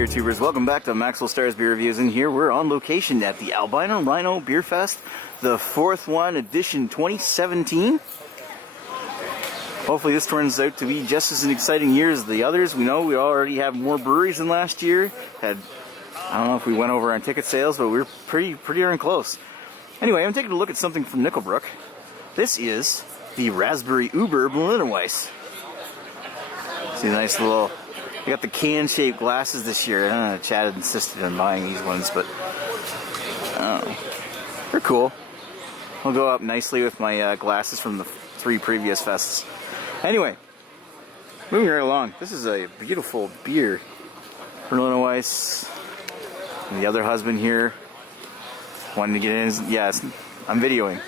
beer tubers, welcome back to Maxwell Stars Beer Reviews, and here we're on location at the Albino Rhino Beer Fest, the fourth one, edition 2017. Hopefully this turns out to be just as an exciting year as the others. We know we already have more breweries than last year. I don't know if we went over on ticket sales, but we're pretty darn close. Anyway, I'm taking a look at something from Nickelbrook. This is the Raspberry Uber Berliner Weiss. See a nice little... I got the can-shaped glasses this year. Chad had insisted on buying these ones, but they're cool. They'll go up nicely with my glasses from the 3 previous fests. Anyway, moving right along. This is a beautiful beer. Berliner Weiss. And the other husband here wanted to get in. Yes, I'm videoing.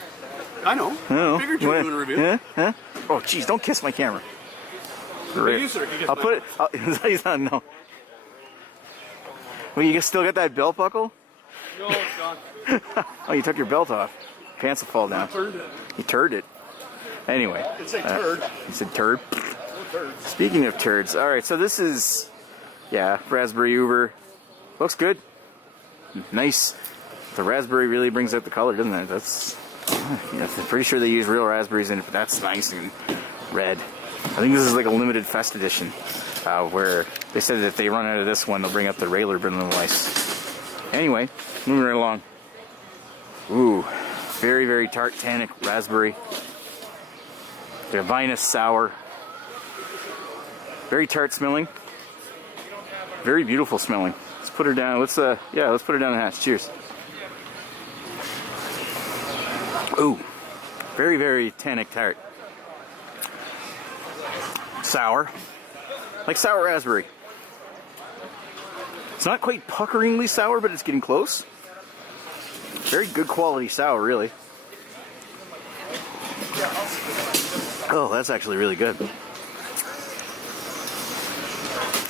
I know. Figured you were doing a review. Huh? Oh, jeez, don't kiss my camera. I'll put it. He's not. No. Well, you still got that belt buckle? No, it's gone. Oh, you took your belt off. Pants will fall down. You turd it. Anyway. It's a turd. You said turd? No turds. Speaking of turds, all right. So this is, Raspberry Uber. Looks good. Nice. The raspberry really brings out the color, doesn't it? That's. I'm pretty sure they use real raspberries in it, but that's nice and red. I think this is like a limited fest edition, where they said that if they run out of this one, they'll bring up the regular Berliner Weiss. Anyway, moving right along. Ooh, very tart tannic raspberry. The vinous sour. Very tart smelling. Very beautiful smelling. Let's put her down. Let's put her down the hatch. Cheers. Ooh, very tannic tart. Sour, like sour raspberry. It's not quite puckeringly sour, but it's getting close. Very good quality sour, really. Oh, that's actually really good.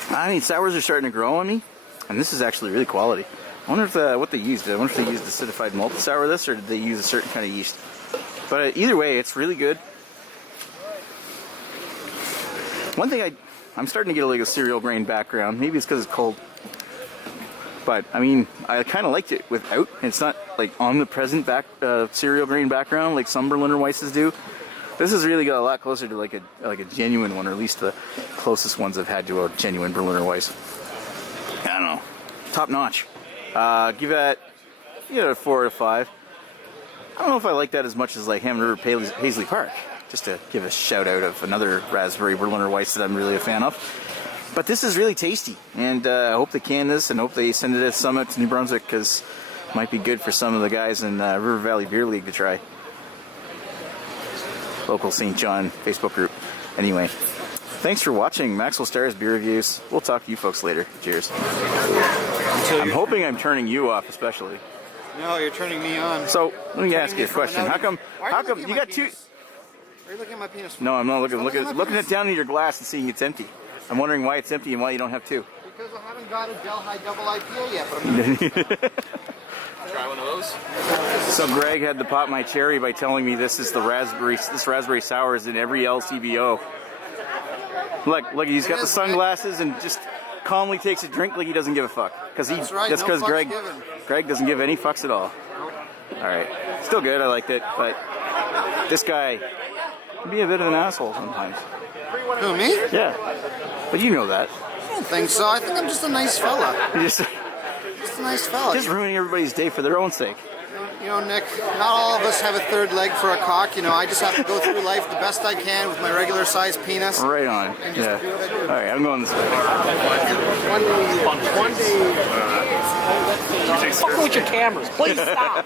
I mean, sours are starting to grow on me, and this is actually really quality. I wonder if what they used. I wonder if they used acidified malt to sour this, or did they use a certain kind of yeast? But either way, it's really good. One thing I'm starting to get like a cereal grain background. Maybe it's because it's cold. But, I mean, I kind of liked it without. It's not like omnipresent cereal grain background like some Berliner Weisses do. This has really got a lot closer to like a genuine one, or at least the closest ones I've had to a genuine Berliner Weiss. I don't know. Top notch. Give it a 4 out of 5. I don't know if I like that as much as like Hammond River Paisley Park. Just to give a shout out of another raspberry Berliner Weiss that I'm really a fan of. But this is really tasty, and I hope they can this, and hope they send it at Summit to New Brunswick, because it might be good for some of the guys in River Valley Beer League to try. Local St. John Facebook group. Anyway, thanks for watching Maxwell Stars Beer Reviews. We'll talk to you folks later. Cheers. I'm hoping I'm turning you off, especially. No, you're turning me on. So let me ask you a question. How come you got two? Are you looking at my penis? No, I'm not looking it down in your glass and seeing it's empty. I'm wondering why it's empty and why you don't have 2. Because I haven't got a Delhi double IPA yet, but I'm gonna try one of those. So Greg had to pop my cherry by telling me this raspberry sour is in every LCBO. Look, he's got the sunglasses and just calmly takes a drink like he doesn't give a fuck. Because Greg doesn't give any fucks at all. All right, still good. I liked it, but this guy can be a bit of an asshole sometimes. Who, me? Yeah, but you know that. I don't think so. I think I'm just a nice fella. Just a nice fella. Just ruining everybody's day for their own sake. You know, Nick, not all of us have a third leg for a cock. You know, I just have to go through life the best I can with my regular sized penis. Right on. Yeah. All right, I'm going this way. One day. Fuck with your cameras. Please stop.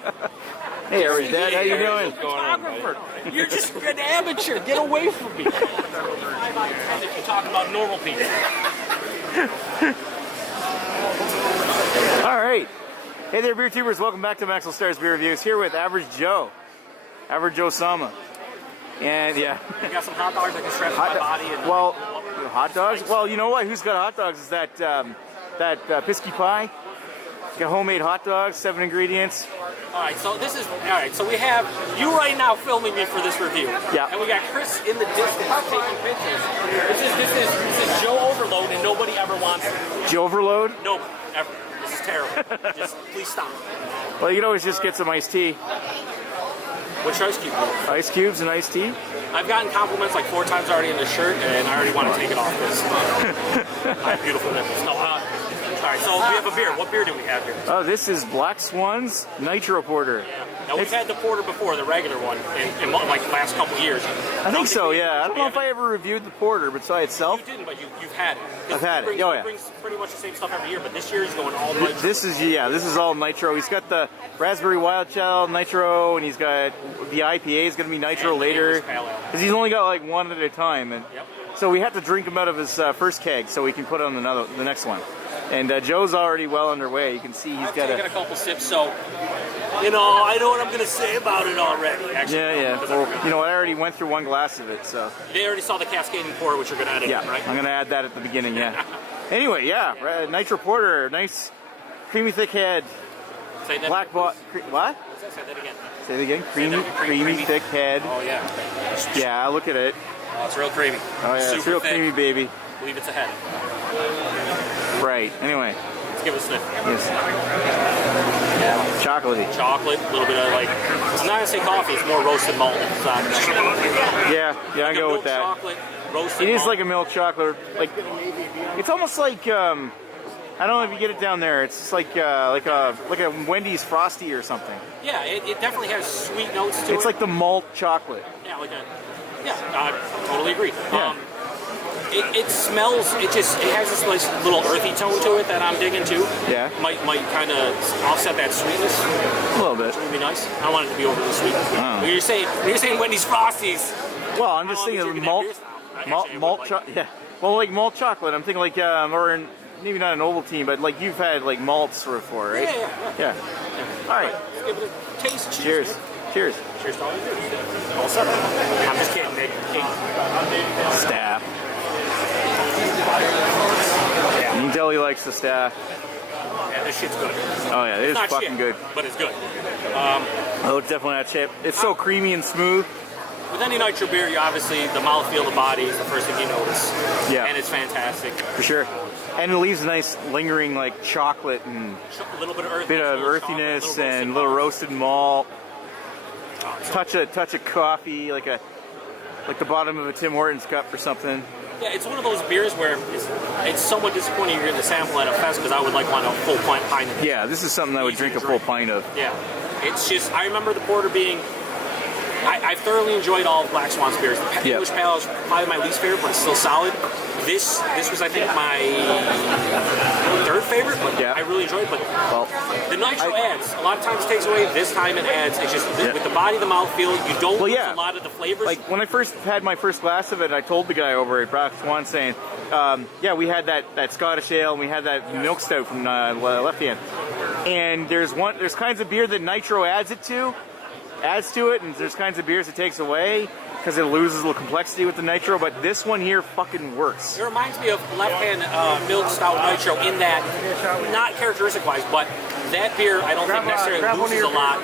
Hey, Average Dad, how you doing? Photographer. You're just an amateur. Get away from me. If you're talking about normal people. All right. Hey there, beer tubers. Welcome back to Maxwell Stars Beer Reviews. Here with AverageJoe. AverageJoe Sama. And yeah. You got some hot dogs I can strap to my body. Well, hot dogs? Well, you know what? Who's got hot dogs is that Pisky Pie. Got homemade hot dogs, 7 ingredients. All right, so this is So we have you right now filming me for this review. Yeah. And we got Chris in the distance taking pictures. This is Joe Overload, and nobody ever wants it. Joe Overload? Nope, ever. This is terrible. Just please stop. Well, you can always just get some iced tea. Which ice cube? Ice cubes and iced tea? I've gotten compliments like 4 times already in this shirt, and I already want to take it off because I have beautiful nipples. No, all right, so we have a beer. What beer do we have here? Oh, this is Black Swan's Nitro Porter. Yeah. Now, we've had the porter before, the regular one, in like the last couple years. I think so, yeah. I don't know if I ever reviewed the porter, but by itself. You didn't, but you've had it. I've had it. He brings pretty much the same stuff every year, but this year he's going all nitro. This is all nitro. He's got the Raspberry Wild Child Nitro, and he's got the IPA is going to be nitro later. Because he's only got like one at a time. And so we have to drink him out of his first keg so we can put on the next one. And Joe's already well underway. You can see he's got taken a couple sips, so I know what I'm going to say about it already. Actually, yeah. Well, I already went through one glass of it, so. They already saw the cascading pour, which you're going to add in, right? I'm going to add that at the beginning. Yeah. Anyway, Nitro Porter, nice, creamy thick head. Say that. Black bot. What? Say that again. Say it again. Creamy thick head. Oh yeah. Yeah, look at it. Oh, it's real creamy. Oh yeah, Super it's real thick. creamy, baby. I believe it's a head. Right. Anyway. Let's give it a sniff. Yes. Chocolatey. Chocolate, a little bit of like, I'm not gonna say coffee. It's more roasted malt. Yeah, I go with that. Chocolate, roasted It is malt. like a milk chocolate. Like it's almost like I don't know if you get it down there. It's like a Wendy's Frosty or something. Yeah, it definitely has sweet notes to it. It's like the malt chocolate. Yeah, I totally agree. Yeah. It smells. It has this nice little earthy tone to it that I'm digging too. Yeah. Might kind of offset that sweetness. A little bit. Which would be nice. I don't want it to be overly sweet. When you're saying Wendy's Frosties. Well, I'm just thinking of malt chocolate. Yeah. Well, like malt chocolate. I'm thinking like maybe not an Ovaltine, but like you've had like malts before, right? Yeah. All right. Let's give it a taste. Cheers. Cheers. Cheers to all of you. All set. I'm just kidding, Nick. Staff. You can tell he likes the staff. Yeah, this shit's good. Oh yeah, it is not fucking shit, good. But it's good. Oh, it's definitely not chip. It's so creamy and smooth. With any nitro beer, you obviously, the mouthfeel, the body is the first thing you notice. Yeah. And it's fantastic. For sure. And it leaves a nice lingering like chocolate and A little bit of earthiness and a little roasted malt. Touch of coffee, like the bottom of a Tim Hortons cup or something. Yeah, it's one of those beers where it's somewhat disappointing you're getting a sample at a fest because I would like want a full pint of it. Yeah, this is something I would drink a full pint of. Yeah, it's just, I remember the porter being, I've thoroughly enjoyed all of Black Swan's beers. The English Pale Ale is probably my least favorite, but it's still solid. This was, I think, my third favorite, but I really enjoyed it. But the nitro adds. A lot of times it takes away. This time it adds. It's just with the body, the mouthfeel, you don't lose a lot of the flavors. Like when I first had my first glass of it, I told the guy over at Black Swan saying, we had that Scottish ale and we had that milk stout from Left Hand. And there's kinds of beer that nitro adds to it, and there's kinds of beers it takes away because it loses a little complexity with the nitro, but this one here fucking works. It reminds me of Left Hand Milk Stout Nitro in that, not characteristic-wise, but that beer I don't think necessarily loses a lot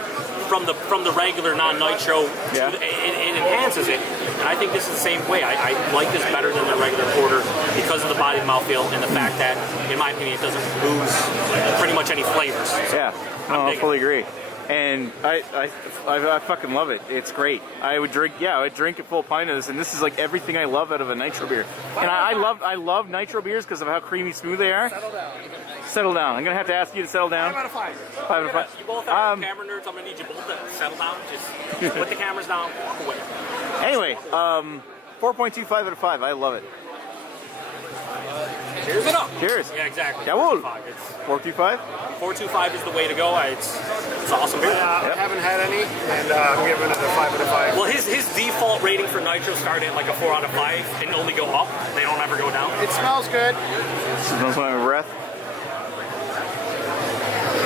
from the regular non-nitro. It enhances it, and I think this is the same way. I like this better than the regular porter because of the body mouthfeel and the fact that, in my opinion, it doesn't lose pretty much any flavors. So I fully agree. And I fucking love it. It's great. I would drink a full pint of this, and this is like everything I love out of a nitro beer. And I love nitro beers because of how creamy smooth they are. Settle down. I'm gonna have to ask you to settle down. 5 out of 5. 5 out of 5. You both are camera nerds. I'm gonna need you both to settle down. Just put the cameras down. Walk away. Anyway, 4.25 out of 5. I love it. Cheers it up. Cheers. Yeah, exactly. Jawohl. 4.25. 4.25 is the way to go. It's awesome beer. I haven't had any, and I'm giving it a 5 out of 5. Well, his default rating for nitro started at like a 4 out of 5 and only go up. They don't ever go down. It smells good. Smells like my breath.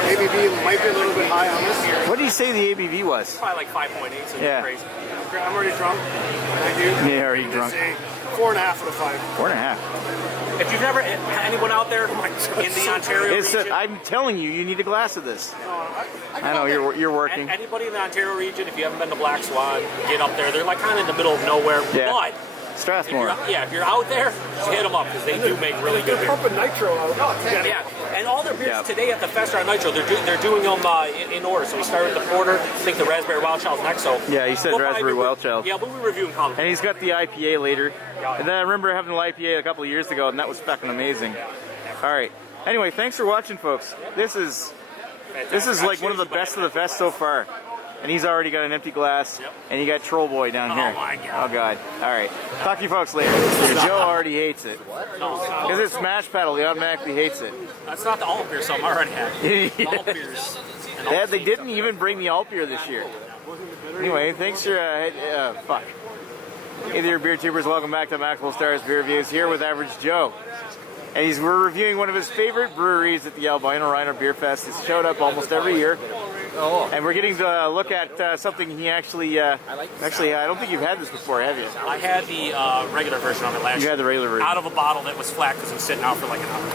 ABV might be a little bit high on this. What did you say the ABV was? Probably like 5.8, so Yeah. crazy. I'm already drunk. I do. Yeah, already drunk. Say 4.5 out of 5. 4.5. If you've never, anyone out there in the Ontario region, I'm telling you, you need a glass of this. I know you're working. Anybody in the Ontario region, if you haven't been to Black Swan, get up there. They're like kind of in the middle of nowhere. Yeah. But Strathmore. if you're out there, just hit them up because they do make really good beer. They're pumping Nitro out. Yeah, and all their beers today at the fest are on Nitro. They're doing them in order. So we started with the porter. I think the raspberry wild child's next. So Yeah, you said raspberry wild child. Yeah, we'll be reviewing column. And he's got the IPA later. And then I remember having the IPA a couple of years ago, and that was fucking amazing. All right. Anyway, thanks for watching, folks. This is like one of the best of the fest so far. And he's already got an empty glass, and you got Troll Boy down here. Oh my God. Oh God. All right. Talk to you folks later. Joe already hates it because it's Smash Paddle. He automatically hates it. That's not the alt beer, so I'm already happy. Alt beers. They didn't even bring the alt beer this year. Anyway, thanks for fuck. Hey there, beer tubers. Welcome back to Maxwell Stars Beer Reviews here with Average Joe. And we're reviewing one of his favorite breweries at the Albino Rhino Beer Fest. He's showed up almost every year. And we're getting to look at something he actually, I don't think you've had this before, have you? I had the regular version of it last year. You had the regular version. Out of a bottle that was flat because it was sitting out for like an hour.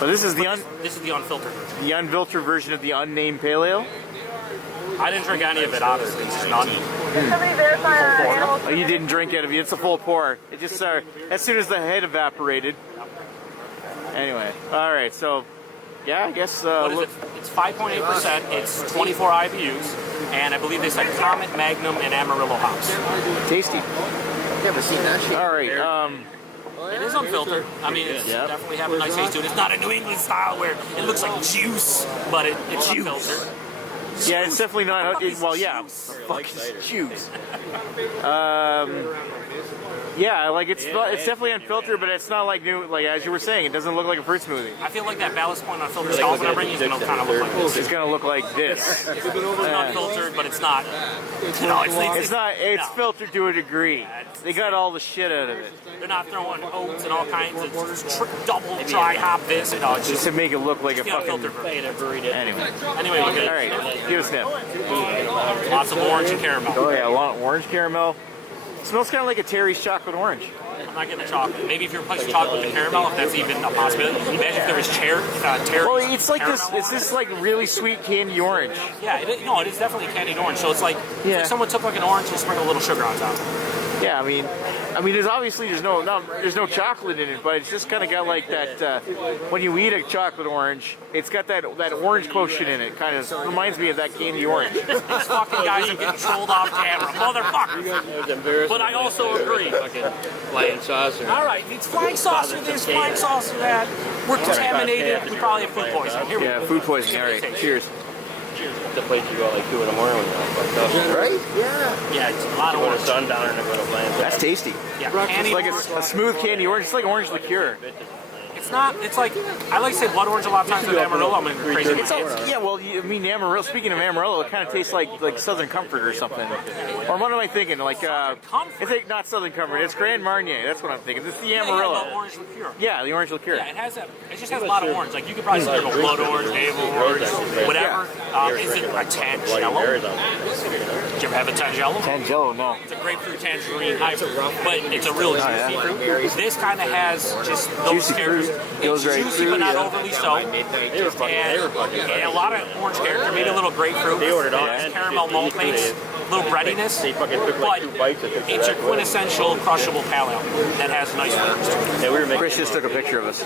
But this is the unfiltered version. The unfiltered version of the Unnamed Pale Ale? I didn't drink any of it, honestly. It's none. Oh, you didn't drink it. It's a full pour. It just, as soon as the head evaporated. Anyway, all right, so, yeah, I guess... what is it? It's 5.8%, it's 24 IBUs, and I believe they said Comet, Magnum, and Amarillo hops. Tasty. Never seen that shit. All right, It is unfiltered. I mean, it's definitely have a nice taste to it. It's not a New England style where it looks like juice, but it's unfiltered. Yeah, it's definitely not... fucking juice. Yeah, like it's definitely unfiltered, but it's not like new. Like as you were saying, it doesn't look like a fruit smoothie. I feel like that Ballast Point unfiltered stout when I bring you is going to kind of look like this. It's going to look like this. It's unfiltered, but it's not. No, it's not. It's filtered to a degree. They got all the shit out of it. They're not throwing oats and all kinds of double dry hop this. And all. Just to make it look like a fucking. Anyway, we're good. All right, give us a sniff. Lots of orange and caramel. Oh yeah, a lot of orange caramel. It smells kind of like a Terry's chocolate orange. I'm not getting the chocolate. Maybe if you replace the chocolate with the caramel, if that's even a possibility. Imagine if there was Terry's. Well, it's like this. It's this like really sweet candy orange. Yeah, it is definitely candied orange. So it's like, someone took like an orange and sprinkled a little sugar on top. Yeah, I mean, there's obviously there's no chocolate in it, but it's just kind of got like that. When you eat a chocolate orange, it's got that orange quotient in it. Kind of reminds me of that candy orange. These fucking guys are getting trolled off camera, motherfucker. But I also agree. Flying saucer. All right, it's flying saucer this, flying saucer that. We're contaminated. We probably have food poisoning. Here we go. Food poisoning. All right, cheers. The place you go like 2 in the morning when you're all fucked up. Right? Yeah, it's a lot of orange. Sundowner and go to Bland. That's tasty. Yeah, it's like a smooth candy orange. It's like orange liqueur. It's not. It's like I like to say blood orange a lot of times with Amarillo. I'm crazy. Amarillo. Speaking of Amarillo, it kind of tastes like Southern Comfort or something. Or what am I thinking? Like it's like not Southern Comfort. It's Grand Marnier. That's what I'm thinking. It's the Amarillo. The orange liqueur. Yeah, the orange liqueur. Yeah, it has that. It just has a lot of orange. Like you could probably say blood orange, navel orange, whatever. Is it a Tangelo? Did you ever have a Tangelo? Tangelo, no. It's a grapefruit tangerine hybrid, but it's a real juicy fruit. This kind of has just those characters. It's juicy, but not overly so. And a lot of orange character, maybe a little grapefruit. Caramel malt base, a little breadiness. But it's a quintessential crushable pale ale that has nice flavors. Chris just took a picture of us.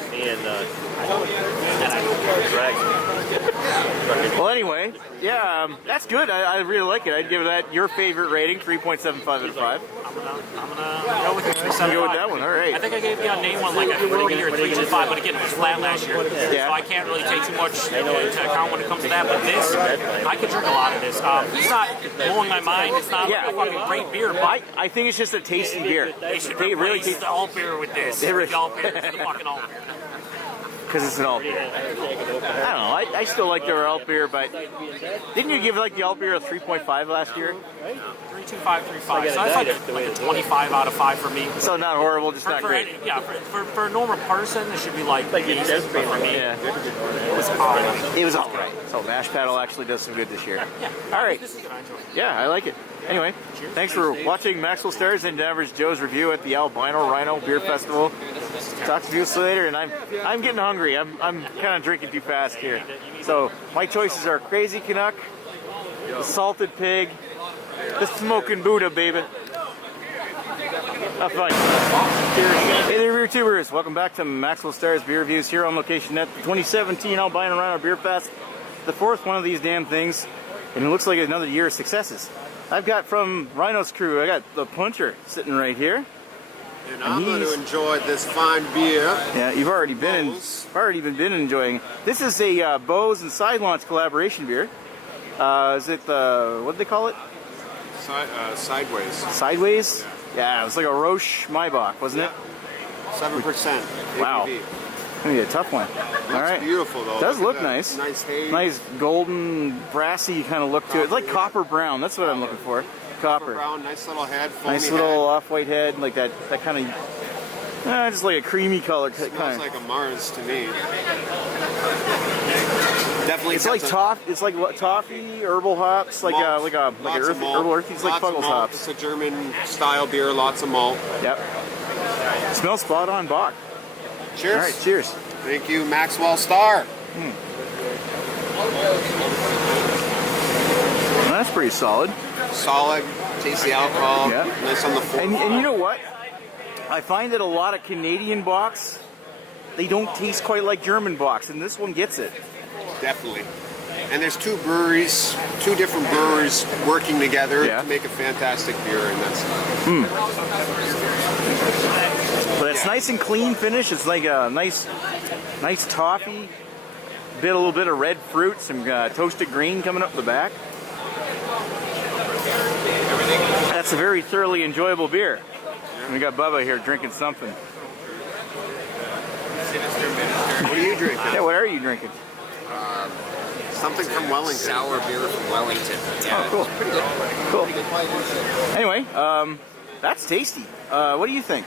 Well, anyway, yeah, that's good. I really like it. I'd give that your favorite rating, 3.75 out of 5. I'm gonna go with 3.75. Go with that one. All right. I think I gave the Unnamed one like a 3 or 3.5, but again, it was flat last year, so I can't really take too much into account when it comes to that. But this, I could drink a lot of this. It's not blowing my mind. It's not like a fucking great beer, but I think it's just a tasty beer. They should replace the alt beer with this. The alt beer is the fucking alt beer. Because it's an alt beer. I don't know. I still like their alt beer, but didn't you give like the alt beer a 3.5 last year? 3.25, 3.5. So that's like a 25 out of 5 for me. So not horrible, just not great. For a normal person, it should be like decent, but for me, it was alright. It was alright. So Mash Paddle actually does some good this year. Yeah. All right. This is good. I enjoy it. Yeah, I like it. Anyway, thanks for watching Maxwell Stars and Average Joe's review at the Albino Rhino Beer Festival. Talk to you later, and I'm getting hungry. I'm kind of drinking too fast here. So my choices are Crazy Canuck, the Salted Pig, the Smoking Buddha, baby. Have fun. Hey there, beer tubers. Welcome back to Maxwell Stars Beer Reviews here on location at the 2017 Albino Rhino Beer Fest. The fourth one of these damn things, and it looks like another year of successes. I've got from Rhino's crew, I got the Punter sitting right here. And I'm going to enjoy this fine beer. Yeah, you've already been enjoying. This is a Beaus and Side Launch collaboration beer. Is it what do they call it? Sideways. Sideways? Yeah, it was like a Rauch-Maibock, wasn't it? 7% ABV. Wow. It's gonna be a tough one. All right. Beautiful though. It does look nice. Nice haze. Nice golden, brassy kind of look to it. It's like copper brown. That's what I'm looking for. Copper. Brown, nice little head. Foamy Nice little off-white head, like that kind of, just like a creamy color. Smells like a Mars to me. Definitely. It's like toffee, herbal hops, like a herbal earthy. It's like Fuggles hops. It's a German style beer. Lots of malt. Yep. Smells spot on, Bach. Cheers. All right, cheers. Thank you, Maxwell Star. Well, that's pretty solid. Solid, tasty alcohol. Yeah. Nice on the floor. And you know what? I find that a lot of Canadian Bachs, they don't taste quite like German Bachs, and this one gets it. Definitely. And there's two different breweries working together to make a fantastic beer, and that's. But it's nice and clean finish. It's like a nice toffee, a little bit of red fruit, some toasted green coming up the back. That's a very thoroughly enjoyable beer. And we got Bubba here drinking something. What are you drinking? Yeah, what are you drinking? Something from Wellington. Sour beer from Wellington. Yeah. Oh, cool. Pretty good. Cool. Anyway, that's tasty. What do you think?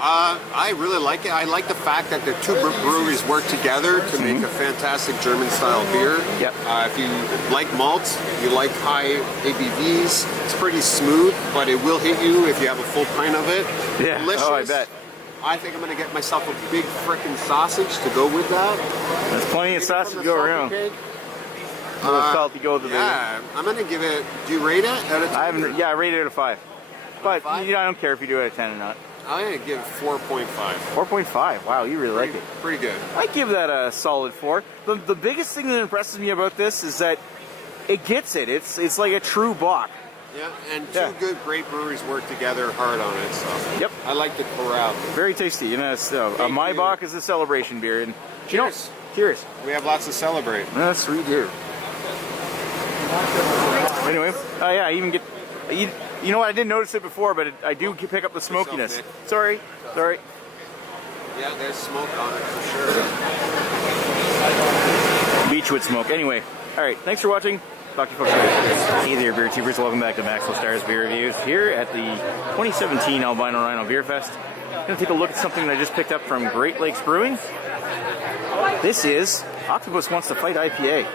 I really like it. I like the fact that the two breweries work together to make a fantastic German-style beer. Yep. If you like malts, you like high ABVs, it's pretty smooth, but it will hit you if you have a full pint of it. Yeah. Delicious. Oh, I bet. I think I'm going to get myself a big frickin' sausage to go with that. There's plenty of sausage to go around. A little salty go with the Yeah, I'm going to give it. Do you rate it? I rated it a 5. But I don't care if you do it at 10 or not. I'm going to give it 4.5. 4.5. Wow, you really like it. Pretty good. I give that a solid 4. The biggest thing that impresses me about this is that it gets it. It's like a true Bach. Yeah, and two great breweries work together hard on it. So. Yep. I like the corral. Very tasty. A Maibock is a celebration beer. And cheers. Cheers. We have lots to celebrate. Yes, we do. Anyway, I even get. You know what? I didn't notice it before, but I do pick up the smokiness. Sorry. Yeah, there's smoke on it for sure. Beechwood smoke. Anyway, all right. Thanks for watching. Talk to you folks later. Hey there, beer tubers. Welcome back to Maxwell Stars Beer Reviews here at the 2017 Albino Rhino Beer Fest. I'm going to take a look at something that I just picked up from Great Lakes Brewing. This is Octopus Wants to Fight IPA.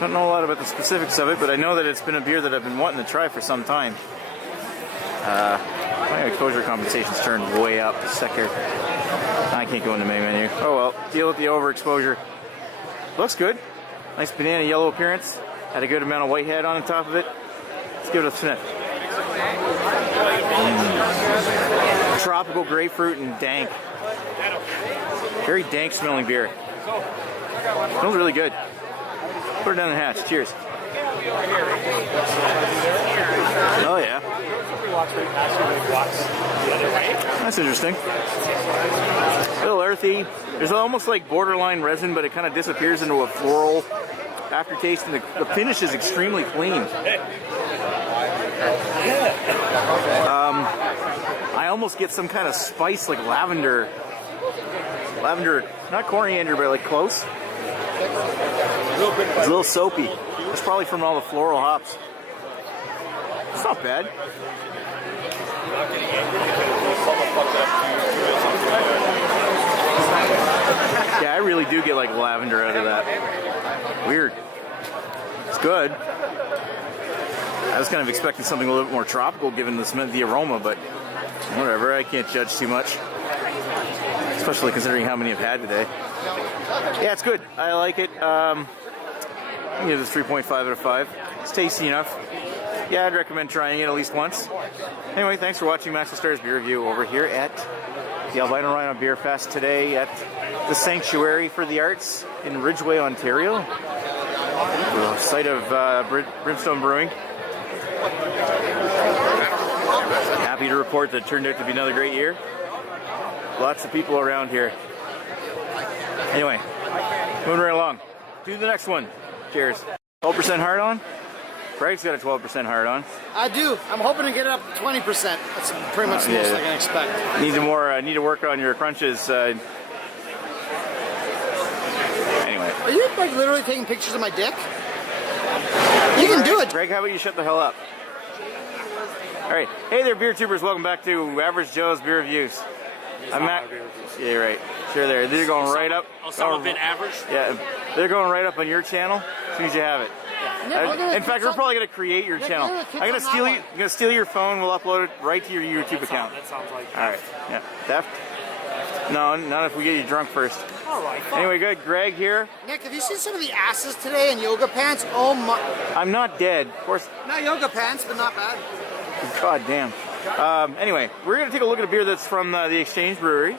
Don't know a lot about the specifics of it, but I know that it's been a beer that I've been wanting to try for some time. My exposure compensation's turned way up. Sec here. I can't go into main menu. Oh well, deal with the overexposure. Looks good. Nice banana yellow appearance. Had a good amount of white head on top of it. Let's give it a sniff. Tropical grapefruit and dank. Very dank smelling beer. Smells really good. Put it down the hatch. Cheers. Oh yeah. That's interesting. A little earthy. There's almost like borderline resin, but it kind of disappears into a floral aftertaste, and the finish is extremely clean. I almost get some kind of spice like lavender, not coriander, but like close. It's a little soapy. It's probably from all the floral hops. It's not bad. Yeah, I really do get like lavender out of that. Weird. It's good. I was kind of expecting something a little bit more tropical given the aroma, but whatever. I can't judge too much. especially considering how many I've had today. Yeah, it's good. I like it. I give this 3.5 out of 5. It's tasty enough. Yeah, I'd recommend trying it at least once. Anyway, thanks for watching Max Star's beer review over here at the Albino Rhino Beer Fest today at the Sanctuary for the Arts in Ridgeway, Ontario. The site of Brimstone Brewing. Happy to report that it turned out to be another great year. Lots of people around here. Anyway, moving right along. Do the next one. Cheers. 12% hard on. Greg's got a 12% hard on. I do. I'm hoping to get it up to 20%. That's pretty much the most I can expect. Need to work on your crunches. Anyway. Are you like literally taking pictures of my dick? You can do it. Greg, how about you shut the hell up? All right. Hey there, beer tubers. Welcome back to Average Joe's Beer Reviews. I'm Matt. Yeah, right. Sure, they're going right up. I'll sell a bit average. Yeah, they're going right up on your channel as soon as you have it. In fact, we're probably going to create your channel. I'm going to steal your phone. We'll upload it right to your YouTube account. That sounds like all right. Yeah. Theft? No, not if we get you drunk first. All right. Anyway, good. Greg here. Nick, have you seen some of the asses today in yoga pants? Oh my! I'm not dead, of course. Not yoga pants, but not bad. God damn. Anyway, we're going to take a look at a beer that's from the Exchange Brewery,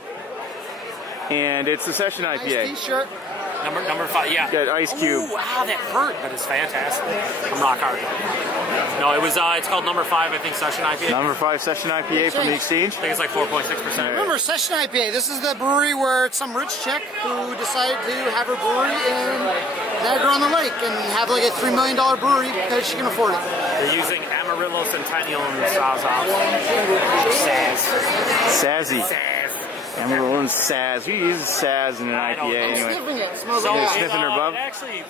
and it's a session IPA. Nice t-shirt. Number 5, yeah. Got Ice Cube. Ooh, wow, that hurt, but it's fantastic. I'm rock hard. No, it was. It's called number 5, I think, session IPA. Number 5 session IPA from the Exchange. I think it's like 4.6%. Remember, session IPA. This is the brewery where it's some rich chick who decided to have her brewery in Niagara-on-the-Lake and have like a $3 million brewery because she can afford it. They're using Amarillo, Centennial, and Sazov. Sassy. Amarillo and Saz. Who uses Saz in an IPA I'm anyway? sniffing it. It smells So, like sniffing her bub? It actually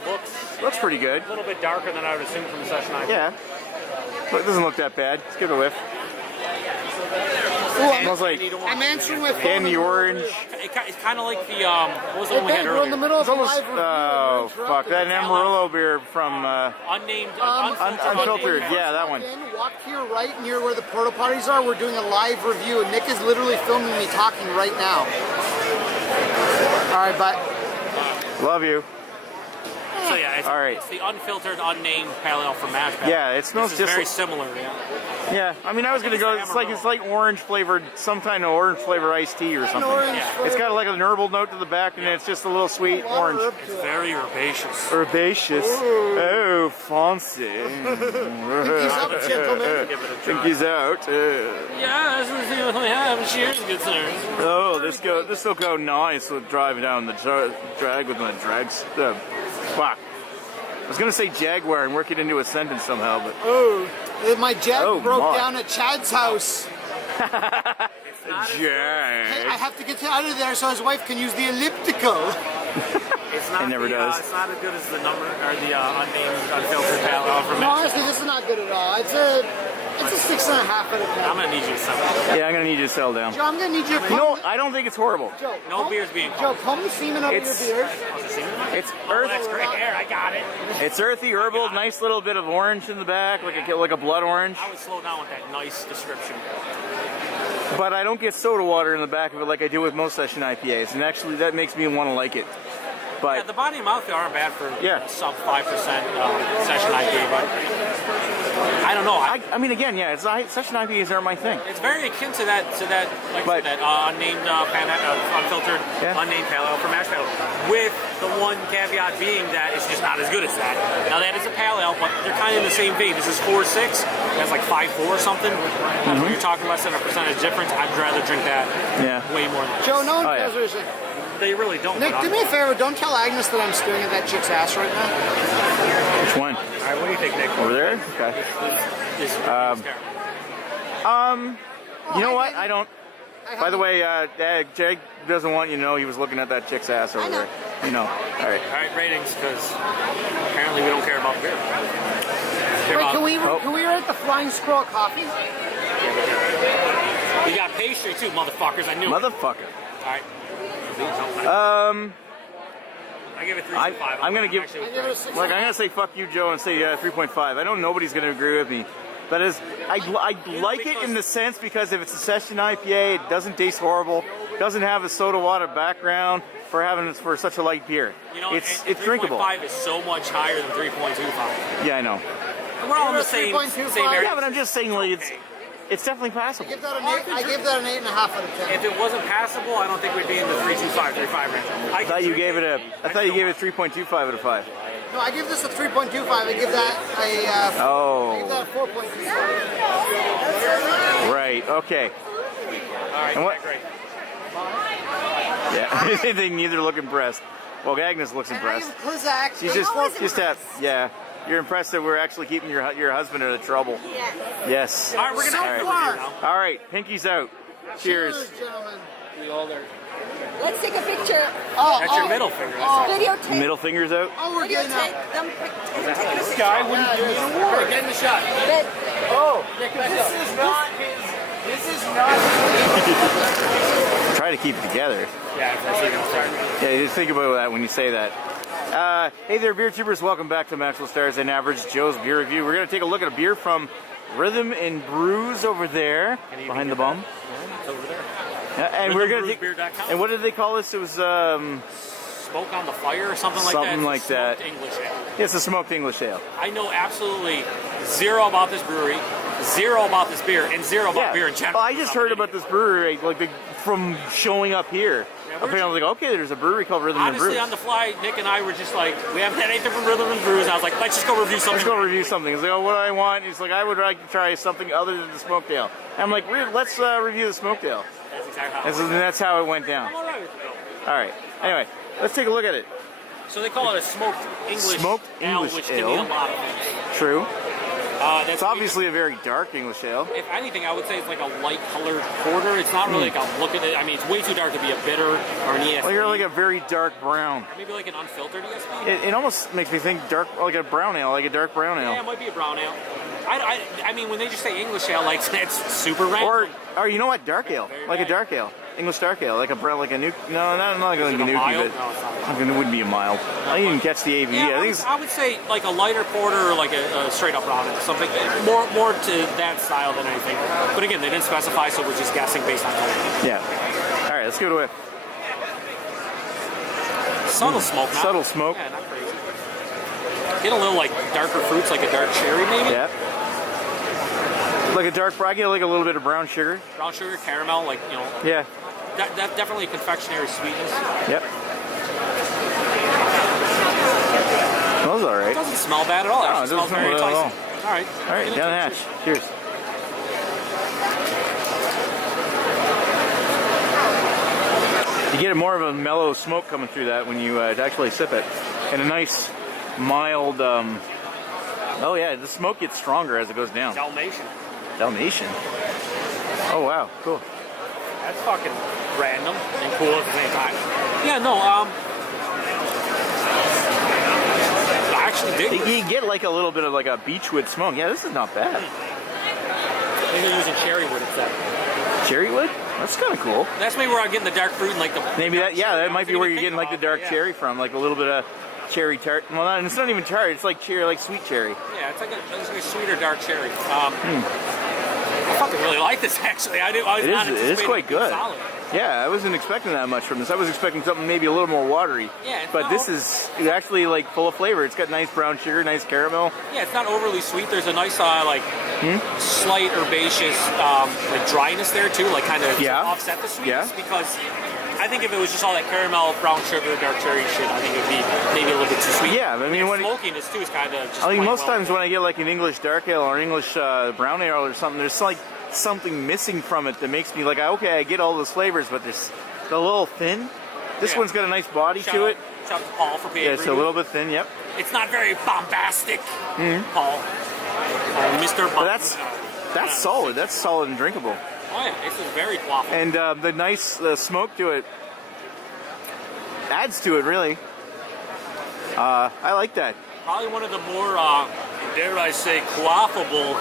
looks pretty good. a little bit darker than I would assume from the session IPA. Yeah. But it doesn't look that bad. Let's give it a whiff. Ooh, Smells like I'm answering my phone. candy orange. It's kind of like the what was the one we had We're in the earlier? middle of It's a almost, live review. oh, fuck. That Amarillo beer from Unnamed, Unfiltered. Yeah, that one. Walk to your right near where the porta potties are. We're doing a live review, and Nick is literally filming me talking right now. All right, but Love you. So yeah, it's the Unfiltered, Unnamed Pale Ale from Mash Bill. Yeah, it smells This is just very like, similar. Yeah. yeah. I mean, I was gonna go. It's like orange flavored, some kind of orange flavor iced tea or something. Yeah. It's got like an herbal note to the back, and it's just a little sweet orange. It's very herbaceous. Herbaceous. Oh, fancy. Pinky's up, gentlemen. Pinky's out. Yeah, let's see what we have. Cheers, good sir. Oh, this will go nice with driving down the drag with my drags. Fuck. I was gonna say Jaguar and work it into a sentence somehow, but My jet broke down at Chad's house. Jag. Hey, I have to get out of there so his wife can use the elliptical. It's not It never does. It's not as good as the Unnamed Unfiltered Pale Ale from No, Mash. honestly, this is not good at all. It's a 6.5 out of 10. I'm gonna need you to sell it. Yeah, I'm gonna need you to settle down. Joe, I'm gonna need you to You know, I don't think it's horrible. Joe, No beers being Joe, called. comb the semen over your It's- beers. It's Oh, that's great hair. I got it. It's earthy, herbal, nice little bit of orange in the back, like a blood orange. I would slow down with that nice description. But I don't get soda water in the back of it like I do with most session IPAs, and actually that makes me want to like it. Yeah, But the body and mouthfeel aren't bad for Yeah. sub 5% session IPA, but I don't know. I mean, again, yeah, session IPAs aren't my thing. It's very akin to that, like But- that Unnamed Unfiltered, Yeah. Unnamed Pale Ale from Mash Bill, with the one caveat being that it's just not as good as that. Now that is a Pale Ale, but they're kind of in the same vein. This is 4.6, that's like 5.4 or something. When you're talking less than a percentage difference, I'd rather drink that Yeah. way more than Joe, no one Oh, yeah. cares what you're saying. They really don't. Nick, but do me a favor. Don't tell Agnes that I'm staring at that chick's ass right now. Which one? All right, what do you think, Nick? Over there? Okay. This is terrible. You know what? I don't. By the way, Jag doesn't want you to know he was looking at that chick's ass over there. You know. All right. All right, ratings, because apparently we don't care about beer. Wait, can we rate the Flying Squirrel coffee? We got pastry too, motherfuckers. I knew it. Motherfucker. All right. I give it 3.5. I'm gonna give. I give it a 6. Like, I'm gonna say fuck you, Joe, and say 3.5. I know nobody's gonna agree with me, That is, I like it in the sense because if it's a session IPA, it doesn't taste horrible, doesn't have a soda water background for such a light beer. You know, it's and drinkable. 3.5 is so much higher than 3.25. Yeah, I know. We're all in the same area. Yeah, but I'm just saying, like, it's definitely passable. I give that an 8.5 out of 10. If it wasn't passable, I don't think we'd be in the 3.25, 3.5 range. I thought you gave it a 3.25 out of 5. No, I give this a 3.25. I give that a. I give that a 4.25. Right. Okay. All right. And what? Great. Yeah. They neither look impressed. Well, Agnes looks impressed. She's just yeah. You're impressed that we're actually keeping your husband out of trouble. Yes. All right, we're gonna have All right, pinkies out. Cheers. Gentlemen. We all there. Let's take a picture. That's your middle finger. Videotape. Middle fingers out. Oh, we're getting out. Videotape them. This guy wouldn't give me an award. We're getting the shot. But This is not. Try to keep it together. Yeah, that's even starting. Yeah, just think about that when you say that. Hey there, beer tubers. Welcome back to Maxwell Stars and Average Joe's Beer Review. We're going to take a look at a beer from Rhythm and Brews over there, behind the bum. Yeah, it's over there. Yeah, and we're going to take. Rhythmbrewsbeer.com. And what did they call this? It was Smoke on the fire or something like that. Something like that. Smoked English ale. It's a smoked English ale. I know absolutely zero about this brewery, zero about this beer, and zero about beer in general. Well, I just heard about this brewery from showing up here. Apparently, I was like, okay, there's a brewery called Rhythm and Brews. Honestly, on the fly, Nick and I were just like, we haven't had anything from Rhythm and Brews. And I was like, let's just go review something. Let's go review something. He's like, oh, what do I want? He's like, I would like to try something other than the smoked ale. And I'm like, let's review the smoked ale. That's exactly how And that's how it went down. I'm all right with it. All right. Anyway, let's take a look at it. So they call it a smoked English ale, which can mean a lot of things. True. That's It's obviously a very dark English ale. If anything, I would say it's like a light colored porter. It's not really like a look at it. I mean, it's way too dark to be a bitter or an ESB. Well, you're like a very dark brown. Or maybe like an unfiltered ESB. It almost makes me think dark, like a brown ale, like a dark brown ale. Yeah, it might be a brown ale. I mean, when they just say English ale, like it's super random. Or you know what, dark ale, like a dark ale, English dark ale, like a brown, like a nuke. No, not like a Is it a nuke, mild? but No, it's not. it wouldn't be a mild. I didn't even catch the ABV. Yeah, I think it's, I would say like a lighter porter or like a straight up brown ale, something more to that style than anything. But again, they didn't specify, so we're just guessing based on color. yeah. All right, let's go to it. Subtle smoke. Not, Subtle smoke. Yeah, not crazy. Get a little like darker fruits, like a dark cherry maybe. Yeah. Like a dark, I get like a little bit of brown sugar. Brown sugar, caramel, like, you know. Yeah. That definitely confectionery sweetness. Yep. Smells all It right. doesn't smell bad at all. No, It it actually smells doesn't very smell bad at enticing. All right. All right, down the hatch. Cheers. You get more of a mellow smoke coming through that when you actually sip it, and a nice mild. Oh yeah, the smoke gets stronger as it goes down. Dalmatian. Dalmatian. Oh wow, cool. That's fucking random and cool at the same time. Yeah, no, I actually dig this. You get like a little bit of like a beechwood smoke. Yeah, this is not bad. Maybe they're using cherry wood instead. Cherry wood? That's kind of cool. That's maybe where I'm getting the dark fruit and like the. Maybe that. Yeah, that might be where you're getting like the dark yeah. cherry from, like a little bit of cherry tart. Well, not, it's not even tart. It's like cherry, like sweet cherry. Yeah, it's like a sweeter dark cherry. I fucking really like this actually. I was not It is anticipating quite it to be good. solid. Yeah, I wasn't expecting that much from this. I was expecting something maybe a little more watery. Yeah, it's but not this is actually like full of flavor. It's got nice brown sugar, nice caramel. Yeah, it's not overly sweet. There's a nice slight herbaceous like dryness there too, like kind of to offset the sweetness. Yeah. Because I think if it was just all that caramel, brown sugar, dark cherry shit, I think it'd be maybe a little bit too sweet. Yeah, I mean, when smokiness too is kind of just. I think plain most well. times when I get like an English dark ale or English brown ale or something, there's like something missing from it that makes me like, okay, I get all those flavors, but there's a little thin. This one's got a nice body to it. Shout out to Paul for being. Yeah, it's a little bit thin. Yep. It's not very bombastic, Paul. Mr. But that's solid. That's solid and drinkable. Oh yeah, it's very quaffable. And the nice smoke to it adds to it, really. I like that. Probably one of the more, dare I say, quaffable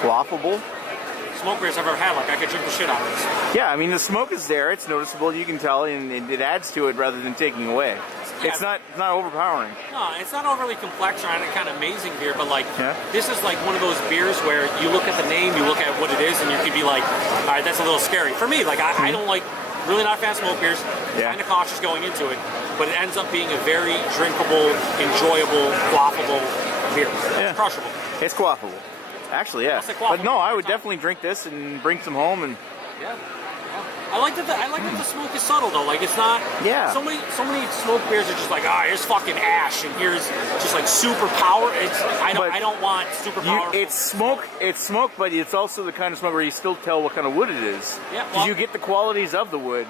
smoke beers I've ever had. Like I could drink the shit out of this. Yeah, I mean the smoke is there. It's noticeable. You can tell, and it adds to it rather than taking away. Yeah. It's not overpowering. No, it's not overly complex or any kind of amazing beer, but like this is like one of those beers where you look at the name, you look at what it is, and you could be like, all right, that's a little scary. For me, like I don't like, really not a fan of smoke beers. Kind of cautious going into it, but it ends up being a very drinkable, enjoyable, quaffable beer. It's crushable. It's quaffable. Actually, yeah. But no, I would definitely drink this and bring some home and. Yeah. I like that the smoke is subtle though. Like it's not. Yeah. So many smoke beers are just like, here's fucking ash and here's just like super power. I don't want super power. It's smoke, but it's also the kind of smoke where you still tell what kind of wood it is. Yeah. Because you get the qualities of the wood,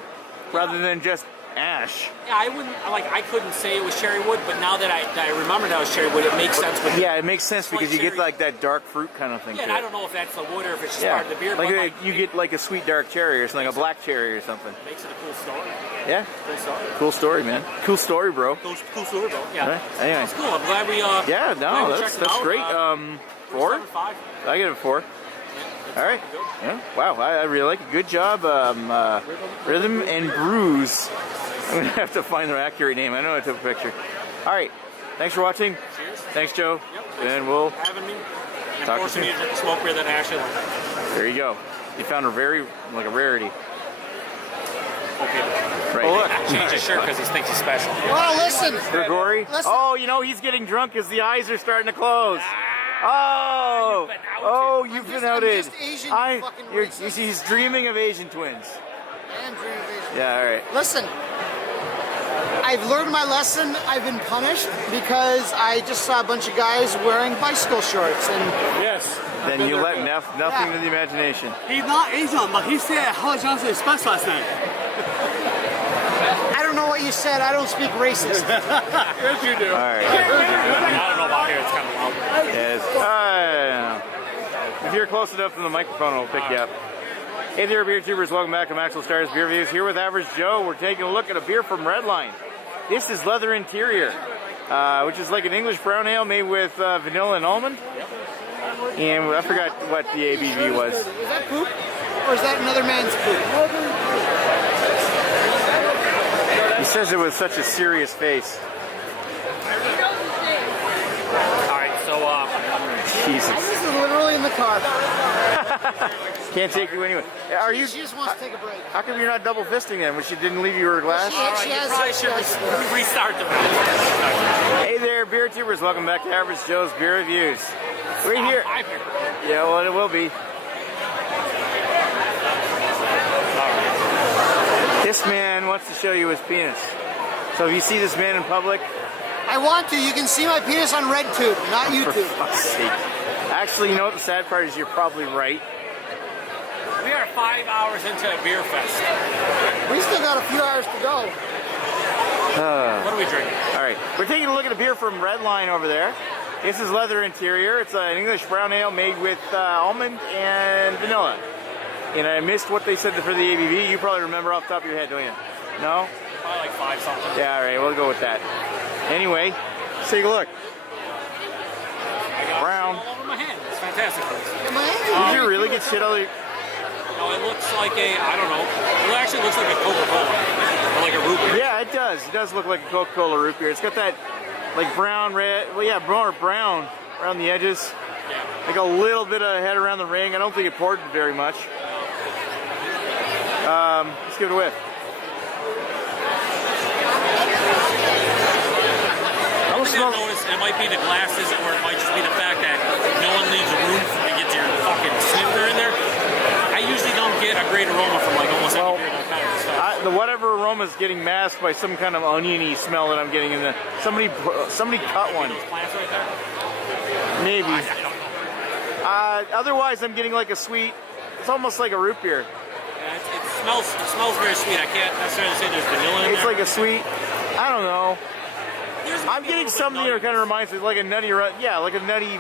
rather than just ash. Yeah, I couldn't say it was cherry wood, but now that I remember that it was cherry wood, it makes sense. It makes sense because you get like that dark fruit kind of thing. Yeah, and I don't know if that's the wood or if it's just part of the beer. Like, you get like a sweet dark cherry or something, a black cherry or something. Makes it a cool story. Yeah. Cool story. Cool story, man. Cool story, bro. Cool story, bro. Yeah. Right. Anyway. That's cool. I'm glad we. Yeah, no, that's great. 4? 5. I get a 4. All right. Yeah. Wow, I really like it. Good job, Rhythm and Brews. I'm gonna have to find their accurate name. I know I took a picture. All right. Thanks for watching. Cheers. Thanks, Joe. Yep. And we'll having me. And talk forcing to me to drink the smoke beer that I actually like. There you go. You found a very a rarity. Okay. Right. Oh, look. Change his shirt because he thinks he's special. Well, listen. Gregory. Listen. Oh, he's getting drunk as the eyes are starting to close. Oh, you've been outed. I'm just Asian, you fucking racist. He's dreaming of Asian twins. I am dreaming of Asian. Yeah, all right. Listen, I've learned my lesson. I've been punished because I just saw a bunch of guys wearing bicycle shorts. And Yes. Then you let nothing to the imagination. He's not Asian, but he said Howard Johnson is special last night. I don't know what you said. I don't speak racist. Yes, you do. All right. I don't know about here. It's kind of loud. Yes. If you're close enough to the microphone, it'll pick you up. Hey there, beer tubers. Welcome back to Maxwell Stars Beer Reviews. Here with Average Joe. We're taking a look at a beer from Redline. This is Leather Interior, which is like an English brown ale made with vanilla and almond. And I forgot what the ABV was. Is that poop? Or is that another man's poop? He says it with such a serious face. Alright, so, Jesus. This is literally in the car. Can't take you anyway. She just wants to take a break. How come you're not double fisting then when she didn't leave you her glass? She has, probably should restart the Hey there, beer tubers. Welcome back to Average Joe's Beer Reviews. We're here. Yeah, well, it will be. This man wants to show you his penis. So if you see this man in public, I want to. You can see my penis on RedTube, not for YouTube. fuck's sake. Actually, you know what the sad part is? You're probably right. We are 5 hours into a beer fest. We still got a few hours to go. What are we drinking? All right, we're taking a look at a beer from Redline over there. This is Leather Interior. It's an English brown ale made with almond and vanilla. And I missed what they said for the ABV. You probably remember off the top of your head, don't you? No? Probably like 5 something. Yeah, all right, we'll go with that. Anyway, let's take a look. I got Brown. it all over my hand. It's fantastic. Did you really get shit out of your... No, it looks like I don't know. It actually looks like a Coca-Cola. Or like a root beer. Yeah, it does. It does look like a Coca-Cola root beer. It's got that, like, brown, red... Well, yeah, brown around the edges. Yeah. Like a little bit of head around the ring. I don't think it poured very much. Let's give it a whiff. One thing I noticed, it might be the glasses, or it might just be the fact that no one leaves room to get your fucking snifter in there. I usually don't get a great aroma from like almost any beer that kind of stuff. The whatever aroma is getting masked by some kind of oniony smell that I'm getting in the... Somebody cut one. Those plants right there? Maybe. I don't know. Otherwise, I'm getting like a sweet... It's almost like a root beer. Yeah, it smells very sweet. I can't necessarily say there's vanilla in It's there. like a sweet... I don't know. There's I'm maybe a getting little bit something that kind of reminds me of like a nutty... Yeah, like a nutty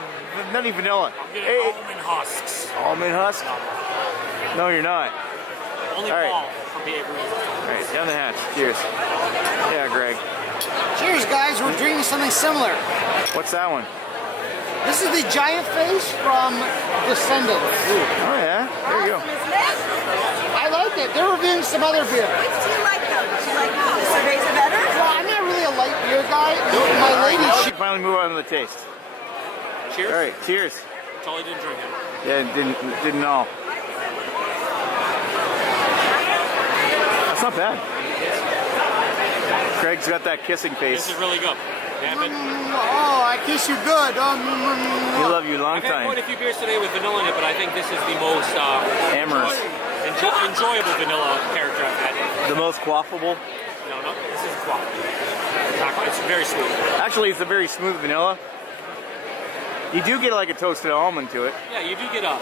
vanilla. I'm getting almond husks. Almond husk? No, you're not. Only All right. Paul from Beaus. All right, down the hatch. Cheers. Yeah, Greg. Cheers, guys. We're drinking something similar. What's that one? This is the giant face from Descendants. Oh, yeah. There you go. Isn't it? I like it. They're reviewing some other beer. Which do you like though? Do you like the cerveza better? Well, I'm not really a light beer guy. My lady, she Finally move on to the taste. Cheers. All right, cheers. Totally didn't drink it. Yeah, didn't know. That's not bad. Craig's got that kissing This face. is really good. Yeah, but oh, I kiss you good. We love you a long I've had quite time. a few beers today with vanilla in it, but I think this is the most Amherst. enjoyable vanilla character I've had. The most quaffable. No, this is quality. It's very smooth. Actually, it's a very smooth vanilla. You do get like a toasted almond to it. Yeah, you do get a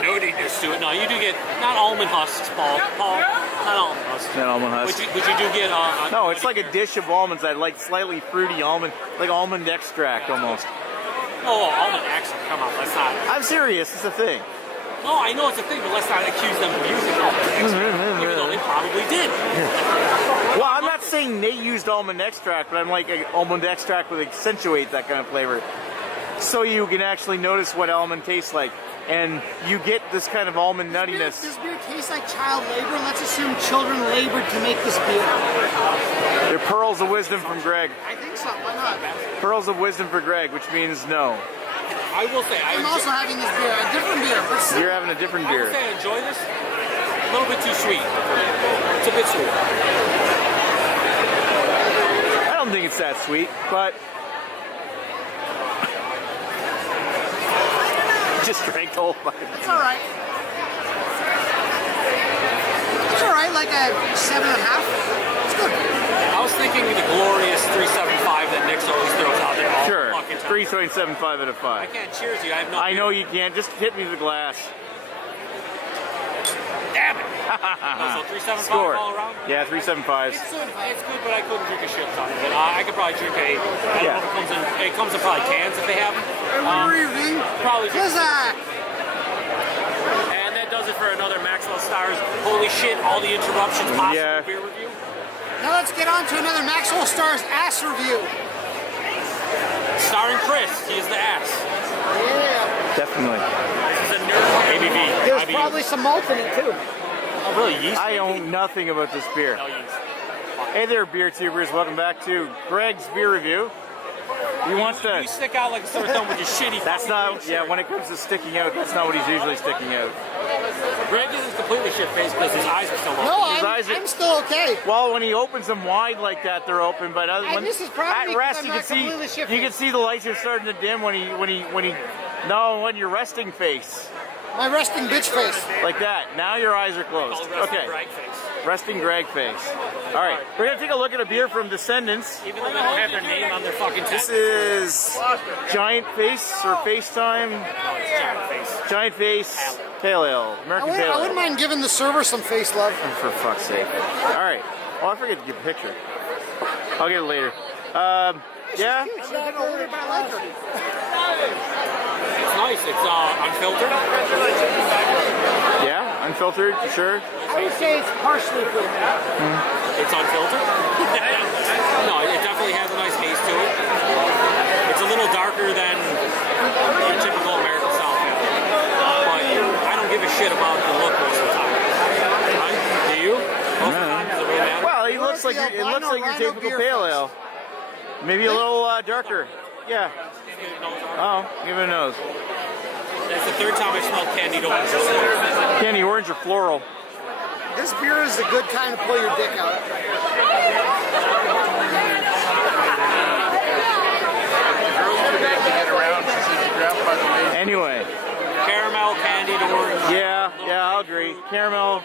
nuttiness to it. No, you do get not almond husks, Paul, not almond husks. Not almond husk. But you do get No, it's like a dish of almonds that like slightly fruity almond, like almond extract almost. Oh, almond extract. Come on, let's not. I'm serious. It's a thing. No, I know it's a thing, but let's not accuse them of using almond extract, even though they probably did. Well, I'm not saying they used almond extract, but I'm like almond extract would accentuate that kind of flavor. So you can actually notice what almond tastes like. And you get this kind of almond nuttiness. This beer tastes like child labor. Let's assume children labored to make this beer. They're pearls of wisdom from Greg. I think so. Why not? Pearls of wisdom for Greg, which means no. I will say, I'm also having this beer, a different beer. But still, You're having a different I will beer. say I enjoy this. A little bit too sweet. It's a bit sweet. I don't think it's that sweet, but just drank the whole fucking. it's all right. It's all right, like a 7.5. It's good. I was thinking the glorious 375 that Nick's always throws out there. All Sure, fucking time. 3.75 out of I 5. can't cheers you. I have no. I know you can't. Just hit me with the glass. Damn it. So 375 Score. all around. Yeah, 3.75s. It's good, but I couldn't drink a shit ton of it. I could probably drink a. I don't Yeah. know if it comes in probably cans if they have them. Good evening. Probably. Liszak. And that does it for another Maxwell Stars. Holy shit! All the interruptions possible Yeah. beer review. Now let's get on to another Maxwell Stars ass review. Starring Chris. He is the ass. Yeah. Definitely. This is a nerd ABV. There's IBU. probably some malt in it too. Oh, really? Yeast? I own nothing about this beer. No yeast. Hey there, beer tubers. Welcome back to Greg's beer review. He wants to. You stick out like a sore thumb with your shitty. That's fucking not. beer Yeah, shirt. when it comes to sticking out, that's not what he's usually sticking out. Greg isn't completely shit faced because his eyes are still open. No, His eyes are- I'm still okay. Well, when he opens them wide like that, they're open. But when, this is probably at rest, because you I'm can not see completely shit-faced. you can see the lights are starting to dim when you're resting face My resting bitch face. like that. Now your eyes are closed. Called Rusty Okay, Brag face. resting Greg face. All right, we're gonna take a look at a beer from Descendants. Even though they don't have their name on their fucking This test. is Giant Face or FaceTime. Giant face. Giant Face Pale Ale, American Pale I Ale. wouldn't mind giving the server some face love. For fuck's sake. All right. Oh, I forget to give a picture. I'll get it later. Yeah. She's a bit older, but I like her. It's nice. It's unfiltered. Yeah. Unfiltered, for sure. I would say it's partially filtered. It's unfiltered. No, it definitely has a nice taste to it. It's a little darker than your typical American style pale. But I don't give a shit about the look most of the time. Right? Do you? Most of the time, does it really matter? Well, it looks like your Albino Rhino typical Beer pale Fest. ale. Maybe a little darker. Yeah. Oh, give it a nose. That's the third time I smelled candied orange. Candy orange or floral? This beer is the good kind to pull your dick out. Anyway. Caramel, candied orange. Yeah, I'll agree. Caramel